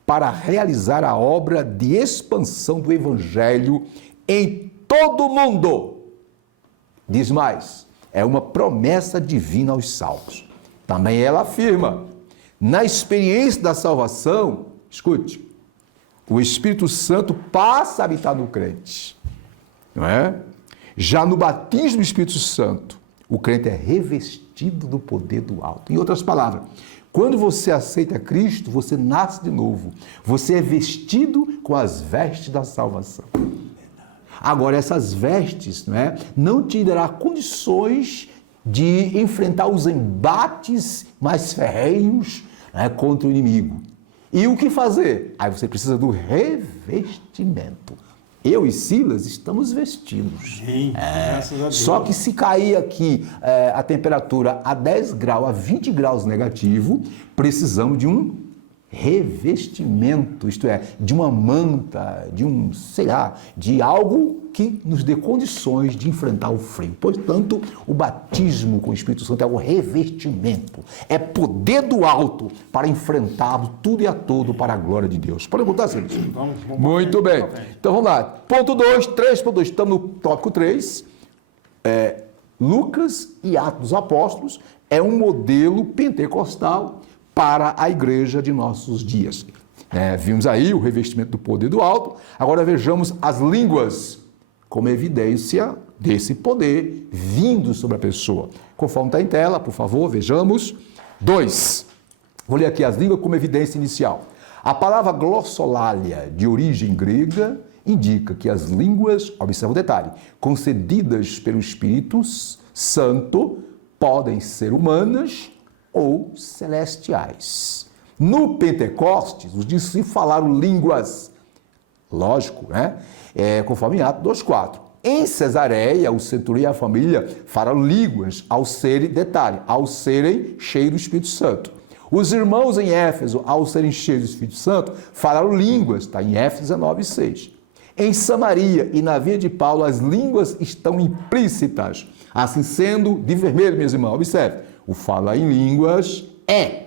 para realizar a obra de expansão do Evangelho em todo o mundo. Diz mais, é uma promessa divina aos salvos. Também ela afirma, na experiência da salvação, escute, o Espírito Santo passa a habitar no crente, não é? Já no batismo do Espírito Santo, o crente é revestido do poder do alto. Em outras palavras, quando você aceita Cristo, você nasce de novo. Você é vestido com as vestes da salvação. Agora, essas vestes, não te dará condições de enfrentar os embates mais ferrenhos, contra o inimigo. E o que fazer? Aí você precisa do revestimento. Eu e Silas estamos vestidos. Sim, graças a Deus. Só que se cair aqui a temperatura a 10 graus, a 20 graus negativo, precisamos de um revestimento, isto é, de uma manta, de algo que nos dê condições de enfrentar o frio. Portanto, o batismo com o Espírito Santo é um revestimento, é poder do alto para enfrentar tudo e a todo para a glória de Deus. Pode botar, Silvio? Vamos Muito bem. Então vamos lá. Ponto 2, 3.2, estamos no tópico 3. Lucas e Atos dos Apóstolos é um modelo pentecostal para a igreja de nossos dias. Vimos aí o revestimento do poder do alto, agora vejamos as línguas como evidência desse poder vindo sobre a pessoa. Conforme está em tela, por favor, vejamos. 2. Vou ler aqui as línguas como evidência inicial. A palavra glossolalia, de origem grega, indica que as línguas, observa o detalhe, concedidas pelo Espírito Santo, podem ser humanas ou celestiais. No Pentecostes, os discípulos falaram línguas, lógico, conforme em Atos 2:4. Em Cesareia, o centurião e a família falaram línguas ao serem cheios do Espírito Santo. Os irmãos em Éfeso, ao serem cheios do Espírito Santo, falaram línguas, está em Éfeso 19:6. Em Samaria e na via de Paulo, as línguas estão implícitas. Assim sendo, de vermelho, meus irmãos, observe, o falar em línguas é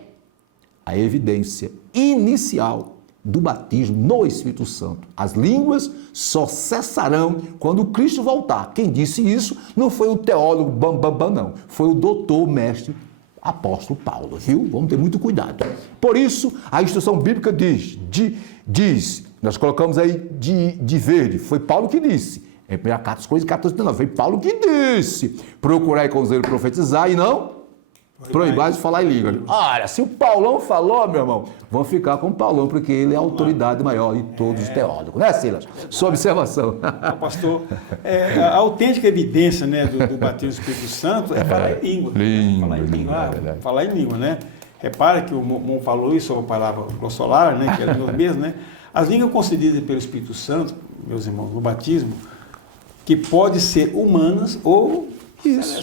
a evidência inicial do batismo no Espírito Santo. As línguas só cessarão quando Cristo voltar. Quem disse isso não foi o teólogo bambambam, não. Foi o doutor, mestre, apóstolo Paulo, viu? Vamos ter muito cuidado. Por isso, a instrução bíblica diz, nós colocamos aí de verde, foi Paulo que disse. Em 1 Coríntios 14:19, foi Paulo que disse, procurai com zelo profetizar e não proibais de falar em língua. Olha, se o Paulão falou, meu irmão, vamos ficar com o Paulão, porque ele é a autoridade maior de todos os teólogos, né, Silas? Sua observação. Pastor, a autêntica evidência, do batismo do Espírito Santo é falar em língua. Falar em língua, né? Repara que o Mon falou isso sobre a palavra glossolalia, que é a língua mesmo, As línguas concedidas pelo Espírito Santo, meus irmãos, no batismo, que pode ser humanas ou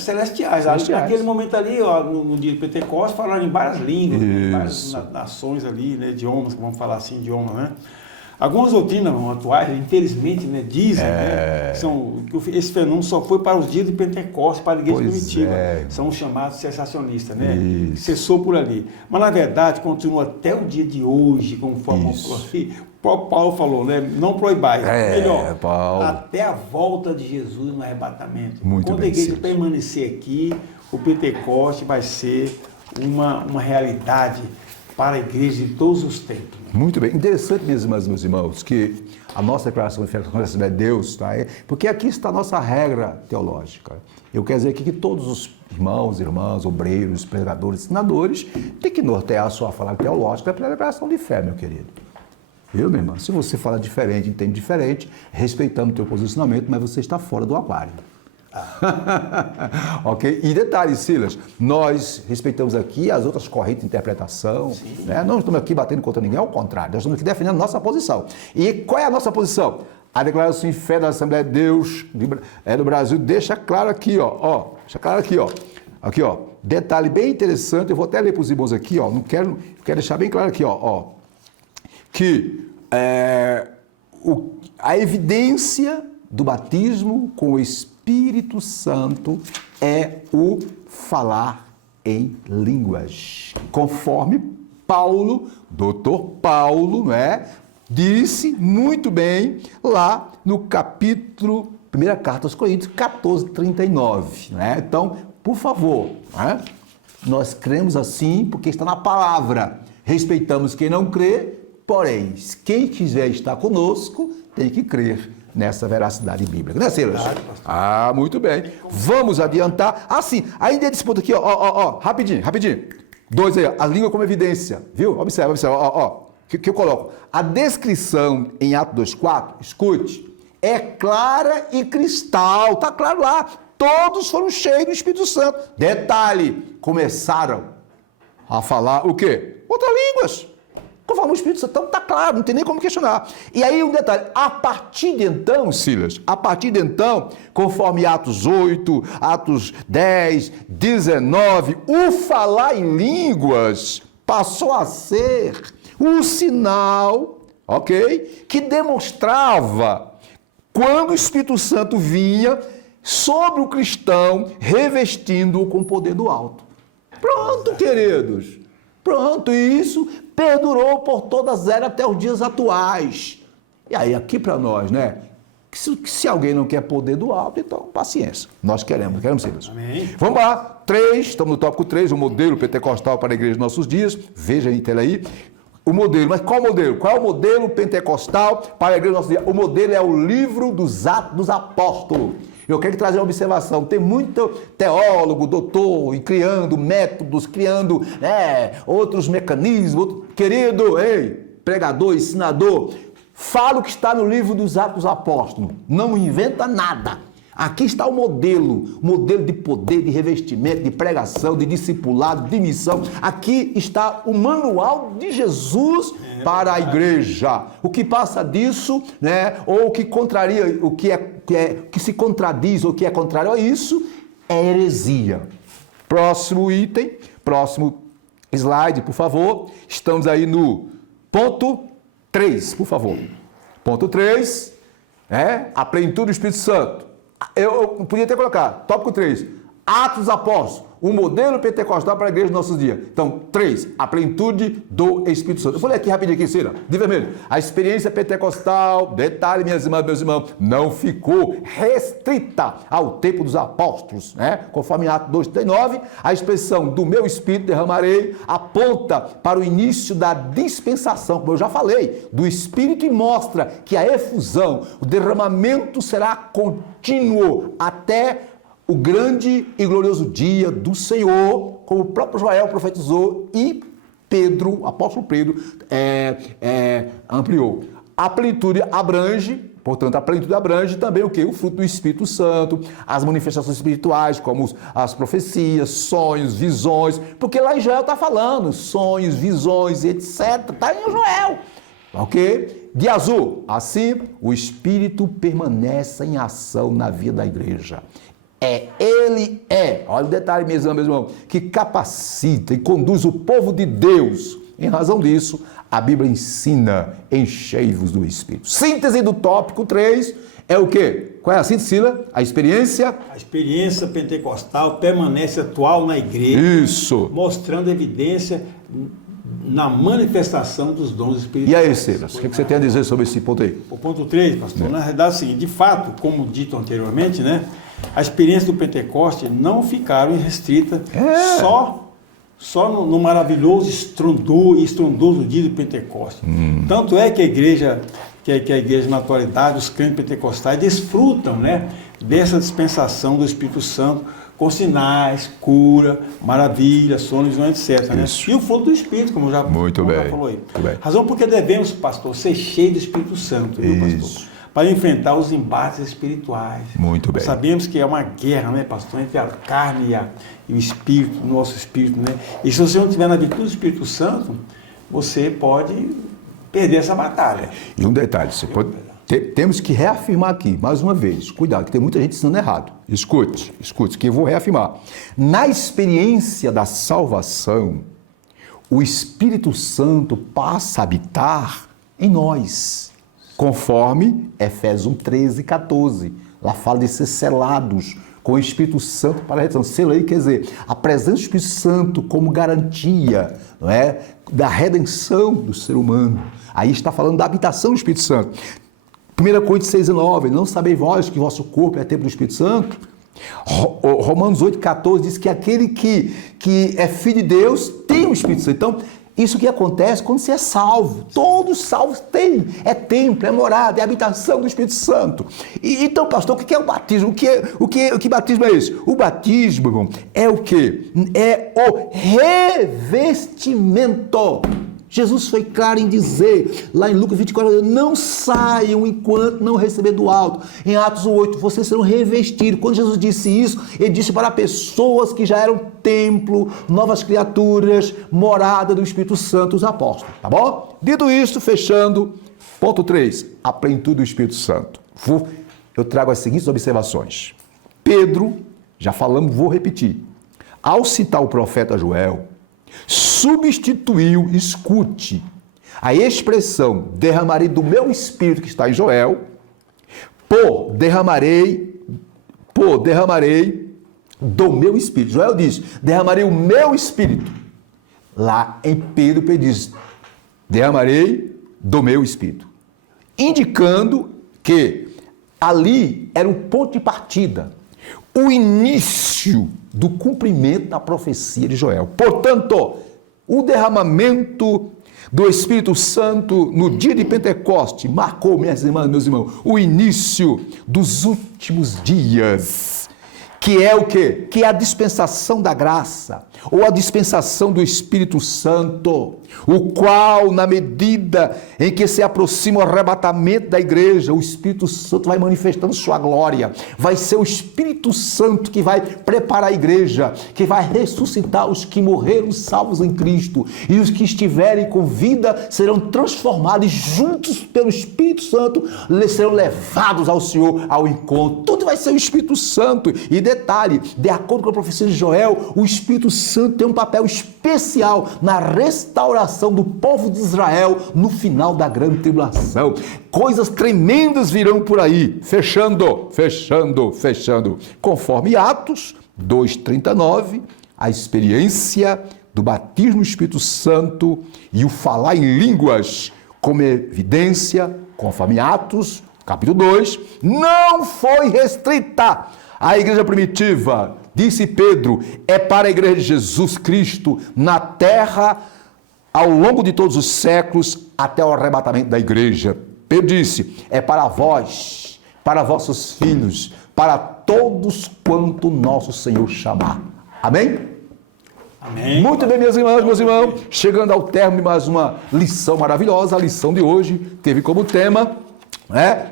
celestiais. Naquele momento ali, no dia de Pentecostes, falaram em várias línguas, várias nações ali, idiomas, vamos falar assim, idiomas, Algumas doutrinas atuais, infelizmente, dizem que esse fenômeno só foi para os dias de Pentecostes, para a igreja primitiva. São chamados sensacionistas, Cessou por ali. Mas, na verdade, continua até o dia de hoje, conforme o próprio Paulo falou, não proibais. Melhor, Paulo, até a volta de Jesus no arrebatamento. Quando a igreja permanecer aqui, o Pentecostes vai ser uma realidade para a igreja de todos os tempos. Muito bem. Interessante, minhas irmãs e meus irmãos, que a nossa declaração de fé com a Assembleia de Deus, porque aqui está a nossa regra teológica. Eu quero dizer aqui que todos os irmãs, obreiros, pregadores, ensinadores, têm que nortear a sua fala teológica pela declaração de fé, meu querido. Viu, minha irmã? Se você fala diferente, entende diferente, respeitando o teu posicionamento, mas você está fora do aquário. Ok? E detalhe, Silas, nós respeitamos aqui as outras correntes de interpretação, Não estamos aqui batendo contra ninguém, ao contrário, nós estamos aqui defendendo a nossa posição. E qual é a nossa posição? A declaração de fé da Assembleia de Deus do Brasil deixa claro aqui, Aqui, detalhe bem interessante, eu vou até ler para os irmãos aqui, quero deixar bem claro aqui, que a evidência do batismo com o Espírito Santo é o falar em línguas. Conforme Paulo, doutor Paulo, disse muito bem lá no capítulo, 1 carta aos Coríntios, 14:39. Então, por favor, nós cremos assim porque está na palavra. Respeitamos quem não crê, porém, quem quiser estar conosco tem que crer nessa veracidade bíblica, né, Silas? Muito bem. Vamos adiantar. Sim, ainda esse ponto aqui, rapidinho. 2 aí, a língua como evidência, viu? Observa, que eu coloco. A descrição em Atos 2:4, escute, é clara e cristal, tá claro lá. Todos foram cheios do Espírito Santo. Detalhe, começaram a falar o quê? Outras línguas. Conforme o Espírito Santo, então está claro, não tem nem como questionar. E aí um detalhe, a partir de então, Silas, conforme Atos 8, Atos 10, 19, o falar em línguas passou a ser um sinal, que demonstrava quando o Espírito Santo vinha sobre o cristão, revestindo-o com o poder do alto. Pronto, queridos. Pronto, isso perdurou por todas as eras até os dias atuais. E aí, aqui para nós, Se alguém não quer poder do alto, então paciência. Nós queremos ser isso. Amém. Vamos lá, 3, estamos no tópico 3, o modelo pentecostal para a igreja de nossos dias. Veja em tela aí. O modelo, mas qual modelo? Qual é o modelo pentecostal para a igreja de nossos dias? O modelo é o livro dos Atos dos Apóstolos. Eu quero trazer uma observação. Tem muito teólogo, doutor, criando métodos, criando outros mecanismos. Querido, pregador, ensinador, fala o que está no livro dos Atos dos Apóstolos. Não inventa nada. Aqui está o modelo de poder, de revestimento, de pregação, de discipulado, de missão. Aqui está o manual de Jesus para a igreja. O que passa disso, ou o que contraria, o que se contradiz, ou o que é contrário a isso, é heresia. Próximo item, próximo slide, por favor. Estamos aí no ponto 3, por favor. Ponto 3, a plenitude do Espírito Santo. Eu podia ter colocado, tópico 3, Atos dos Apóstolos, o modelo pentecostal para a igreja dos nossos dias. Então, 3, a plenitude do Espírito Santo. Eu vou ler aqui rapidinho aqui, Cira, de vermelho. A experiência pentecostal, detalhe, minhas irmãs, meus irmãos, não ficou restrita ao tempo dos apóstolos, Conforme Atos 2:39, a expressão do meu Espírito derramarei aponta para o início da dispensação, como eu já falei, do Espírito, e mostra que a efusão, o derramamento será contínuo até o grande e glorioso dia do Senhor, como o próprio Joel profetizou e Pedro, o apóstolo Pedro, ampliou. A plenitude abrange, portanto, a plenitude abrange também o quê? O fruto do Espírito Santo, as manifestações espirituais, como as profecias, sonhos, visões, porque lá em Joel está falando sonhos, visões, etc. Está em Joel. Ok? De azul, assim, o Espírito permanece em ação na vida da igreja. Olha o detalhe, meus irmãos, que capacita e conduz o povo de Deus. Em razão disso, a Bíblia ensina, enchei-vos do Espírito. Síntese do tópico 3 é o quê? Qual é a síntese, Sila? A experiência pentecostal permanece atual na igreja. Isso. Mostrando evidência na manifestação dos dons espirituais. E aí, Silas, o que você tem a dizer sobre esse ponto aí? O ponto 3, pastor, na verdade é o seguinte, de fato, como dito anteriormente, a experiência do Pentecoste não ficaram restrita só no maravilhoso estrondoso dia do Pentecoste. Tanto é que a igreja na atualidade, os crentes pentecostais desfrutam, dessa dispensação do Espírito Santo com sinais, cura, maravilhas, sonhos, etc. E o fruto do Espírito, como já falou aí. Razão porque devemos, pastor, ser cheio do Espírito Santo, viu, pastor? Para enfrentar os embates espirituais. Muito bem. Sabemos que é uma guerra, pastor, entre a carne e o espírito, o nosso espírito, E se você não tiver na virtude do Espírito Santo, você pode perder essa batalha. E um detalhe, temos que reafirmar aqui, mais uma vez, cuidado, que tem muita gente ensinando errado. Escute, que eu vou reafirmar. Na experiência da salvação, o Espírito Santo passa a habitar em nós. Conforme Efésios 13:14, lá fala de ser selados com o Espírito Santo para a redenção. Selo aí quer dizer, a presença do Espírito Santo como garantia, da redenção do ser humano. Aí está falando da habitação do Espírito Santo. 1 Coríntios 6:9, não sabeis vós que vosso corpo é templo do Espírito Santo? Romanos 8:14 diz que aquele que é filho de Deus tem o Espírito Santo. Então, isso que acontece quando você é salvo. Todos salvos têm. É templo, é morada, é habitação do Espírito Santo. Então, pastor, o que é o batismo? O que batismo é esse? O batismo, irmão, é o quê? É o revestimento. Jesus foi claro em dizer, lá em Lucas 24, não saiam enquanto não receber do alto. Em Atos 8, vocês serão revestidos. Quando Jesus disse isso, ele disse para pessoas que já eram templo, novas criaturas, morada do Espírito Santo, os apóstolos. Tá bom? Dito isto, fechando, ponto 3, a plenitude do Espírito Santo. Eu trago as seguintes observações. Pedro, já falamos, vou repetir. Ao citar o profeta Joel, substituiu, escute, a expressão derramarei do meu espírito que está em Joel, por derramarei do meu espírito. Joel diz, derramarei o meu espírito. Lá em Pedro diz, derramarei do meu espírito. Indicando que Ali era o ponto de partida, o início do cumprimento da profecia de Joel. Portanto, o derramamento do Espírito Santo no dia de Pentecoste marcou, minhas irmãs, meus irmãos, o início dos últimos dias, que é o quê? Que é a dispensação da graça, ou a dispensação do Espírito Santo, o qual, na medida em que se aproxima o arrebatamento da igreja, o Espírito Santo vai manifestando sua glória. Vai ser o Espírito Santo que vai preparar a igreja, que vai ressuscitar os que morreram salvos em Cristo, e os que estiverem com vida serão transformados juntos pelo Espírito Santo, serão levados ao Senhor, ao encontro. Tudo vai ser o Espírito Santo. E detalhe, de acordo com a profecia de Joel, o Espírito Santo tem um papel especial na restauração do povo de Israel no final da grande tribulação. Coisas tremendas virão por aí, fechando. Conforme Atos 2:39, a experiência do batismo no Espírito Santo e o falar em línguas como evidência, conforme Atos capítulo 2, não foi restrita à igreja primitiva. Disse Pedro, é para a igreja de Jesus Cristo na terra ao longo de todos os séculos até o arrebatamento da igreja. Pedro disse, é para vós, para vossos filhos, para todos quanto nosso Senhor chamar. Amém? Amém. Muito bem, minhas irmãs, meus irmãos, chegando ao término de mais uma lição maravilhosa. A lição de hoje teve como tema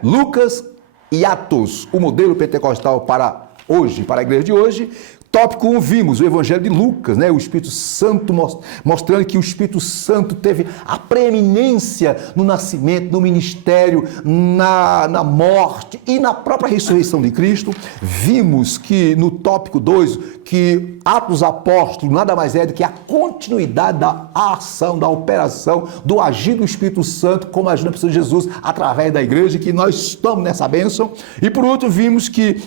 Lucas e Atos, o modelo pentecostal para hoje, para a igreja de hoje. Tópico 1, vimos o Evangelho de Lucas, o Espírito Santo, mostrando que o Espírito Santo teve a preeminência no nascimento, no ministério, na morte e na própria ressurreição de Cristo. Vimos que no tópico 2, que Atos dos Apóstolos nada mais é do que a continuidade da ação, da operação, do agir do Espírito Santo, como agir na pessoa de Jesus, através da igreja, que nós estamos nessa bênção. E por último, vimos que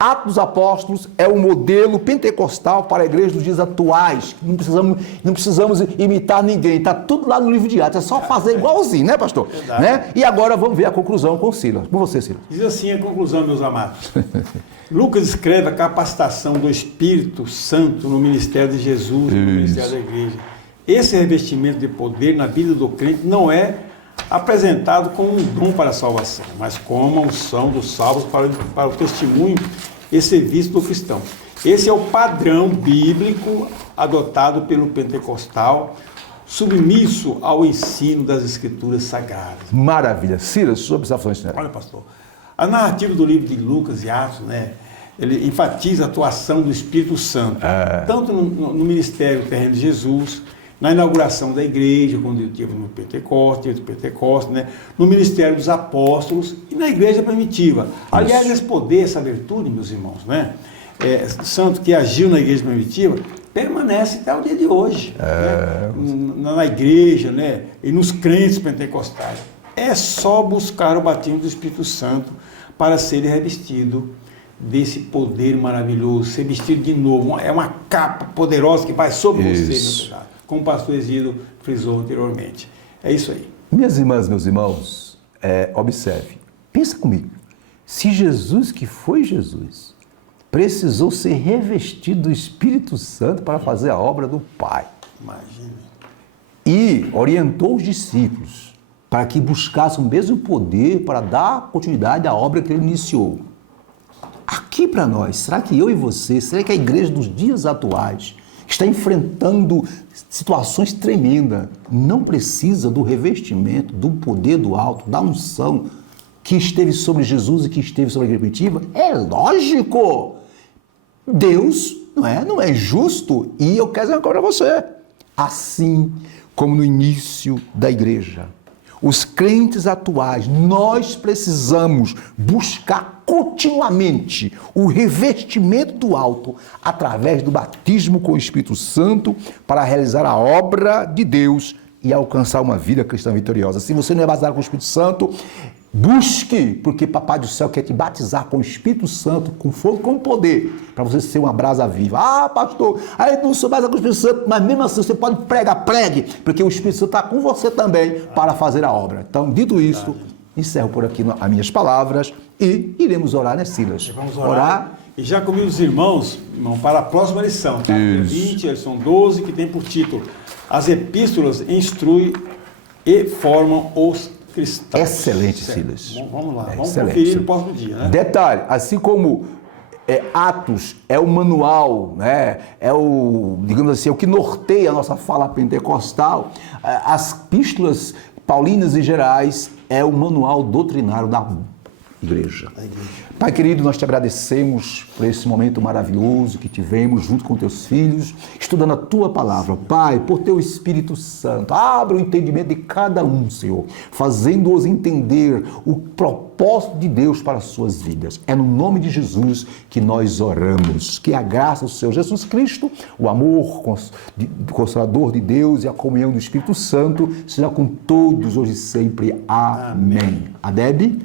Atos dos Apóstolos é o modelo pentecostal para a igreja dos dias atuais. Não precisamos imitar ninguém, está tudo lá no livro de Atos, é só fazer igualzinho, né, pastor? E agora vamos ver a conclusão com Silas. Com você, Silas. Diz assim a conclusão, meus amados. Lucas escreve a capacitação do Espírito Santo no ministério de Jesus, no ministério da igreja. Esse revestimento de poder na vida do crente não é apresentado como um dom para a salvação, mas como a unção dos salvos para o testemunho e serviço do cristão. Esse é o padrão bíblico adotado pelo pentecostal, submisso ao ensino das Escrituras Sagradas. Maravilha. Silas, suas observações. Olha, pastor, a narrativa do livro de Lucas e Atos, ele enfatiza a atuação do Espírito Santo, tanto no ministério terreno de Jesus, na inauguração da igreja, quando eu tive no Pentecoste, no ministério dos apóstolos e na igreja primitiva. Aliás, esse poder, essa virtude, meus irmãos, santo que agiu na igreja primitiva, permanece até o dia de hoje, na igreja, e nos crentes pentecostais. É só buscar o batismo do Espírito Santo para ser revestido desse poder maravilhoso, ser vestido de novo. É uma capa poderosa que vai sobre você, como o pastor Exílio frisou anteriormente. É isso aí. Minhas irmãs, meus irmãos, observe, pensa comigo, se Jesus, que foi Jesus, precisou ser revestido do Espírito Santo para fazer a obra do Pai. Imagina. E orientou os discípulos para que buscassem o mesmo poder para dar continuidade à obra que ele iniciou. Aqui para nós, será que eu e você, será que a igreja dos dias atuais está enfrentando situações tremendas, não precisa do revestimento, do poder do alto, da unção que esteve sobre Jesus e que esteve sobre a igreja primitiva? É lógico! Deus não é justo, e eu quero dizer uma coisa para você. Assim como no início da igreja, os crentes atuais, nós precisamos buscar continuamente o revestimento do alto através do batismo com o Espírito Santo para realizar a obra de Deus e alcançar uma vida cristã vitoriosa. Se você não é batizado com o Espírito Santo, busque, porque Papai do Céu quer te batizar com o Espírito Santo, com fogo, com poder, para você ser uma brasa viva. Ah, pastor, aí não sou batizado com o Espírito Santo, mas mesmo assim você pode pregar, pregue, porque o Espírito Santo está com você também para fazer a obra. Então, dito isso, Encerro por aqui as minhas palavras e iremos orar, né, Silas? Vamos orar. E já convido os irmão, para a próxima lição, tá? Isso. 20, lição 12, que tem por título: As epístolas instruem e formam os cristãos. Excelente, Certo. Silas. Vamos lá, vamos Excelente. conferir no próximo dia, né? Detalhe, assim como Atos é o manual, né? É o, digamos assim, o que norteia a nossa fala pentecostal, as epístolas paulinas e gerais é o manual doutrinário da igreja. Pai querido, nós te agradecemos por esse momento maravilhoso que tivemos junto com teus filhos, estudando a tua palavra. Pai, por teu Espírito Santo, abre o entendimento de cada um, Senhor, fazendo-os entender o propósito de Deus para as suas vidas. É no nome de Jesus que nós oramos. Que a graça do Senhor Jesus Cristo, o amor consolador de Deus e a comunhão do Espírito Santo seja com todos hoje e sempre. Amém. Adebe?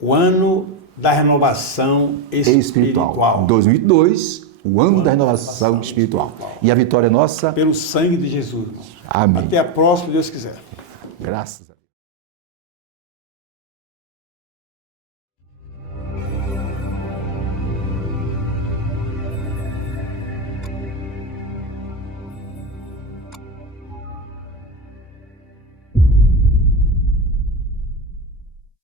O ano da renovação espiritual. 2002, o ano da renovação espiritual. E a vitória é nossa. Pelo sangue de Jesus, irmão. Amém. Até a próxima, se Deus quiser. Graças.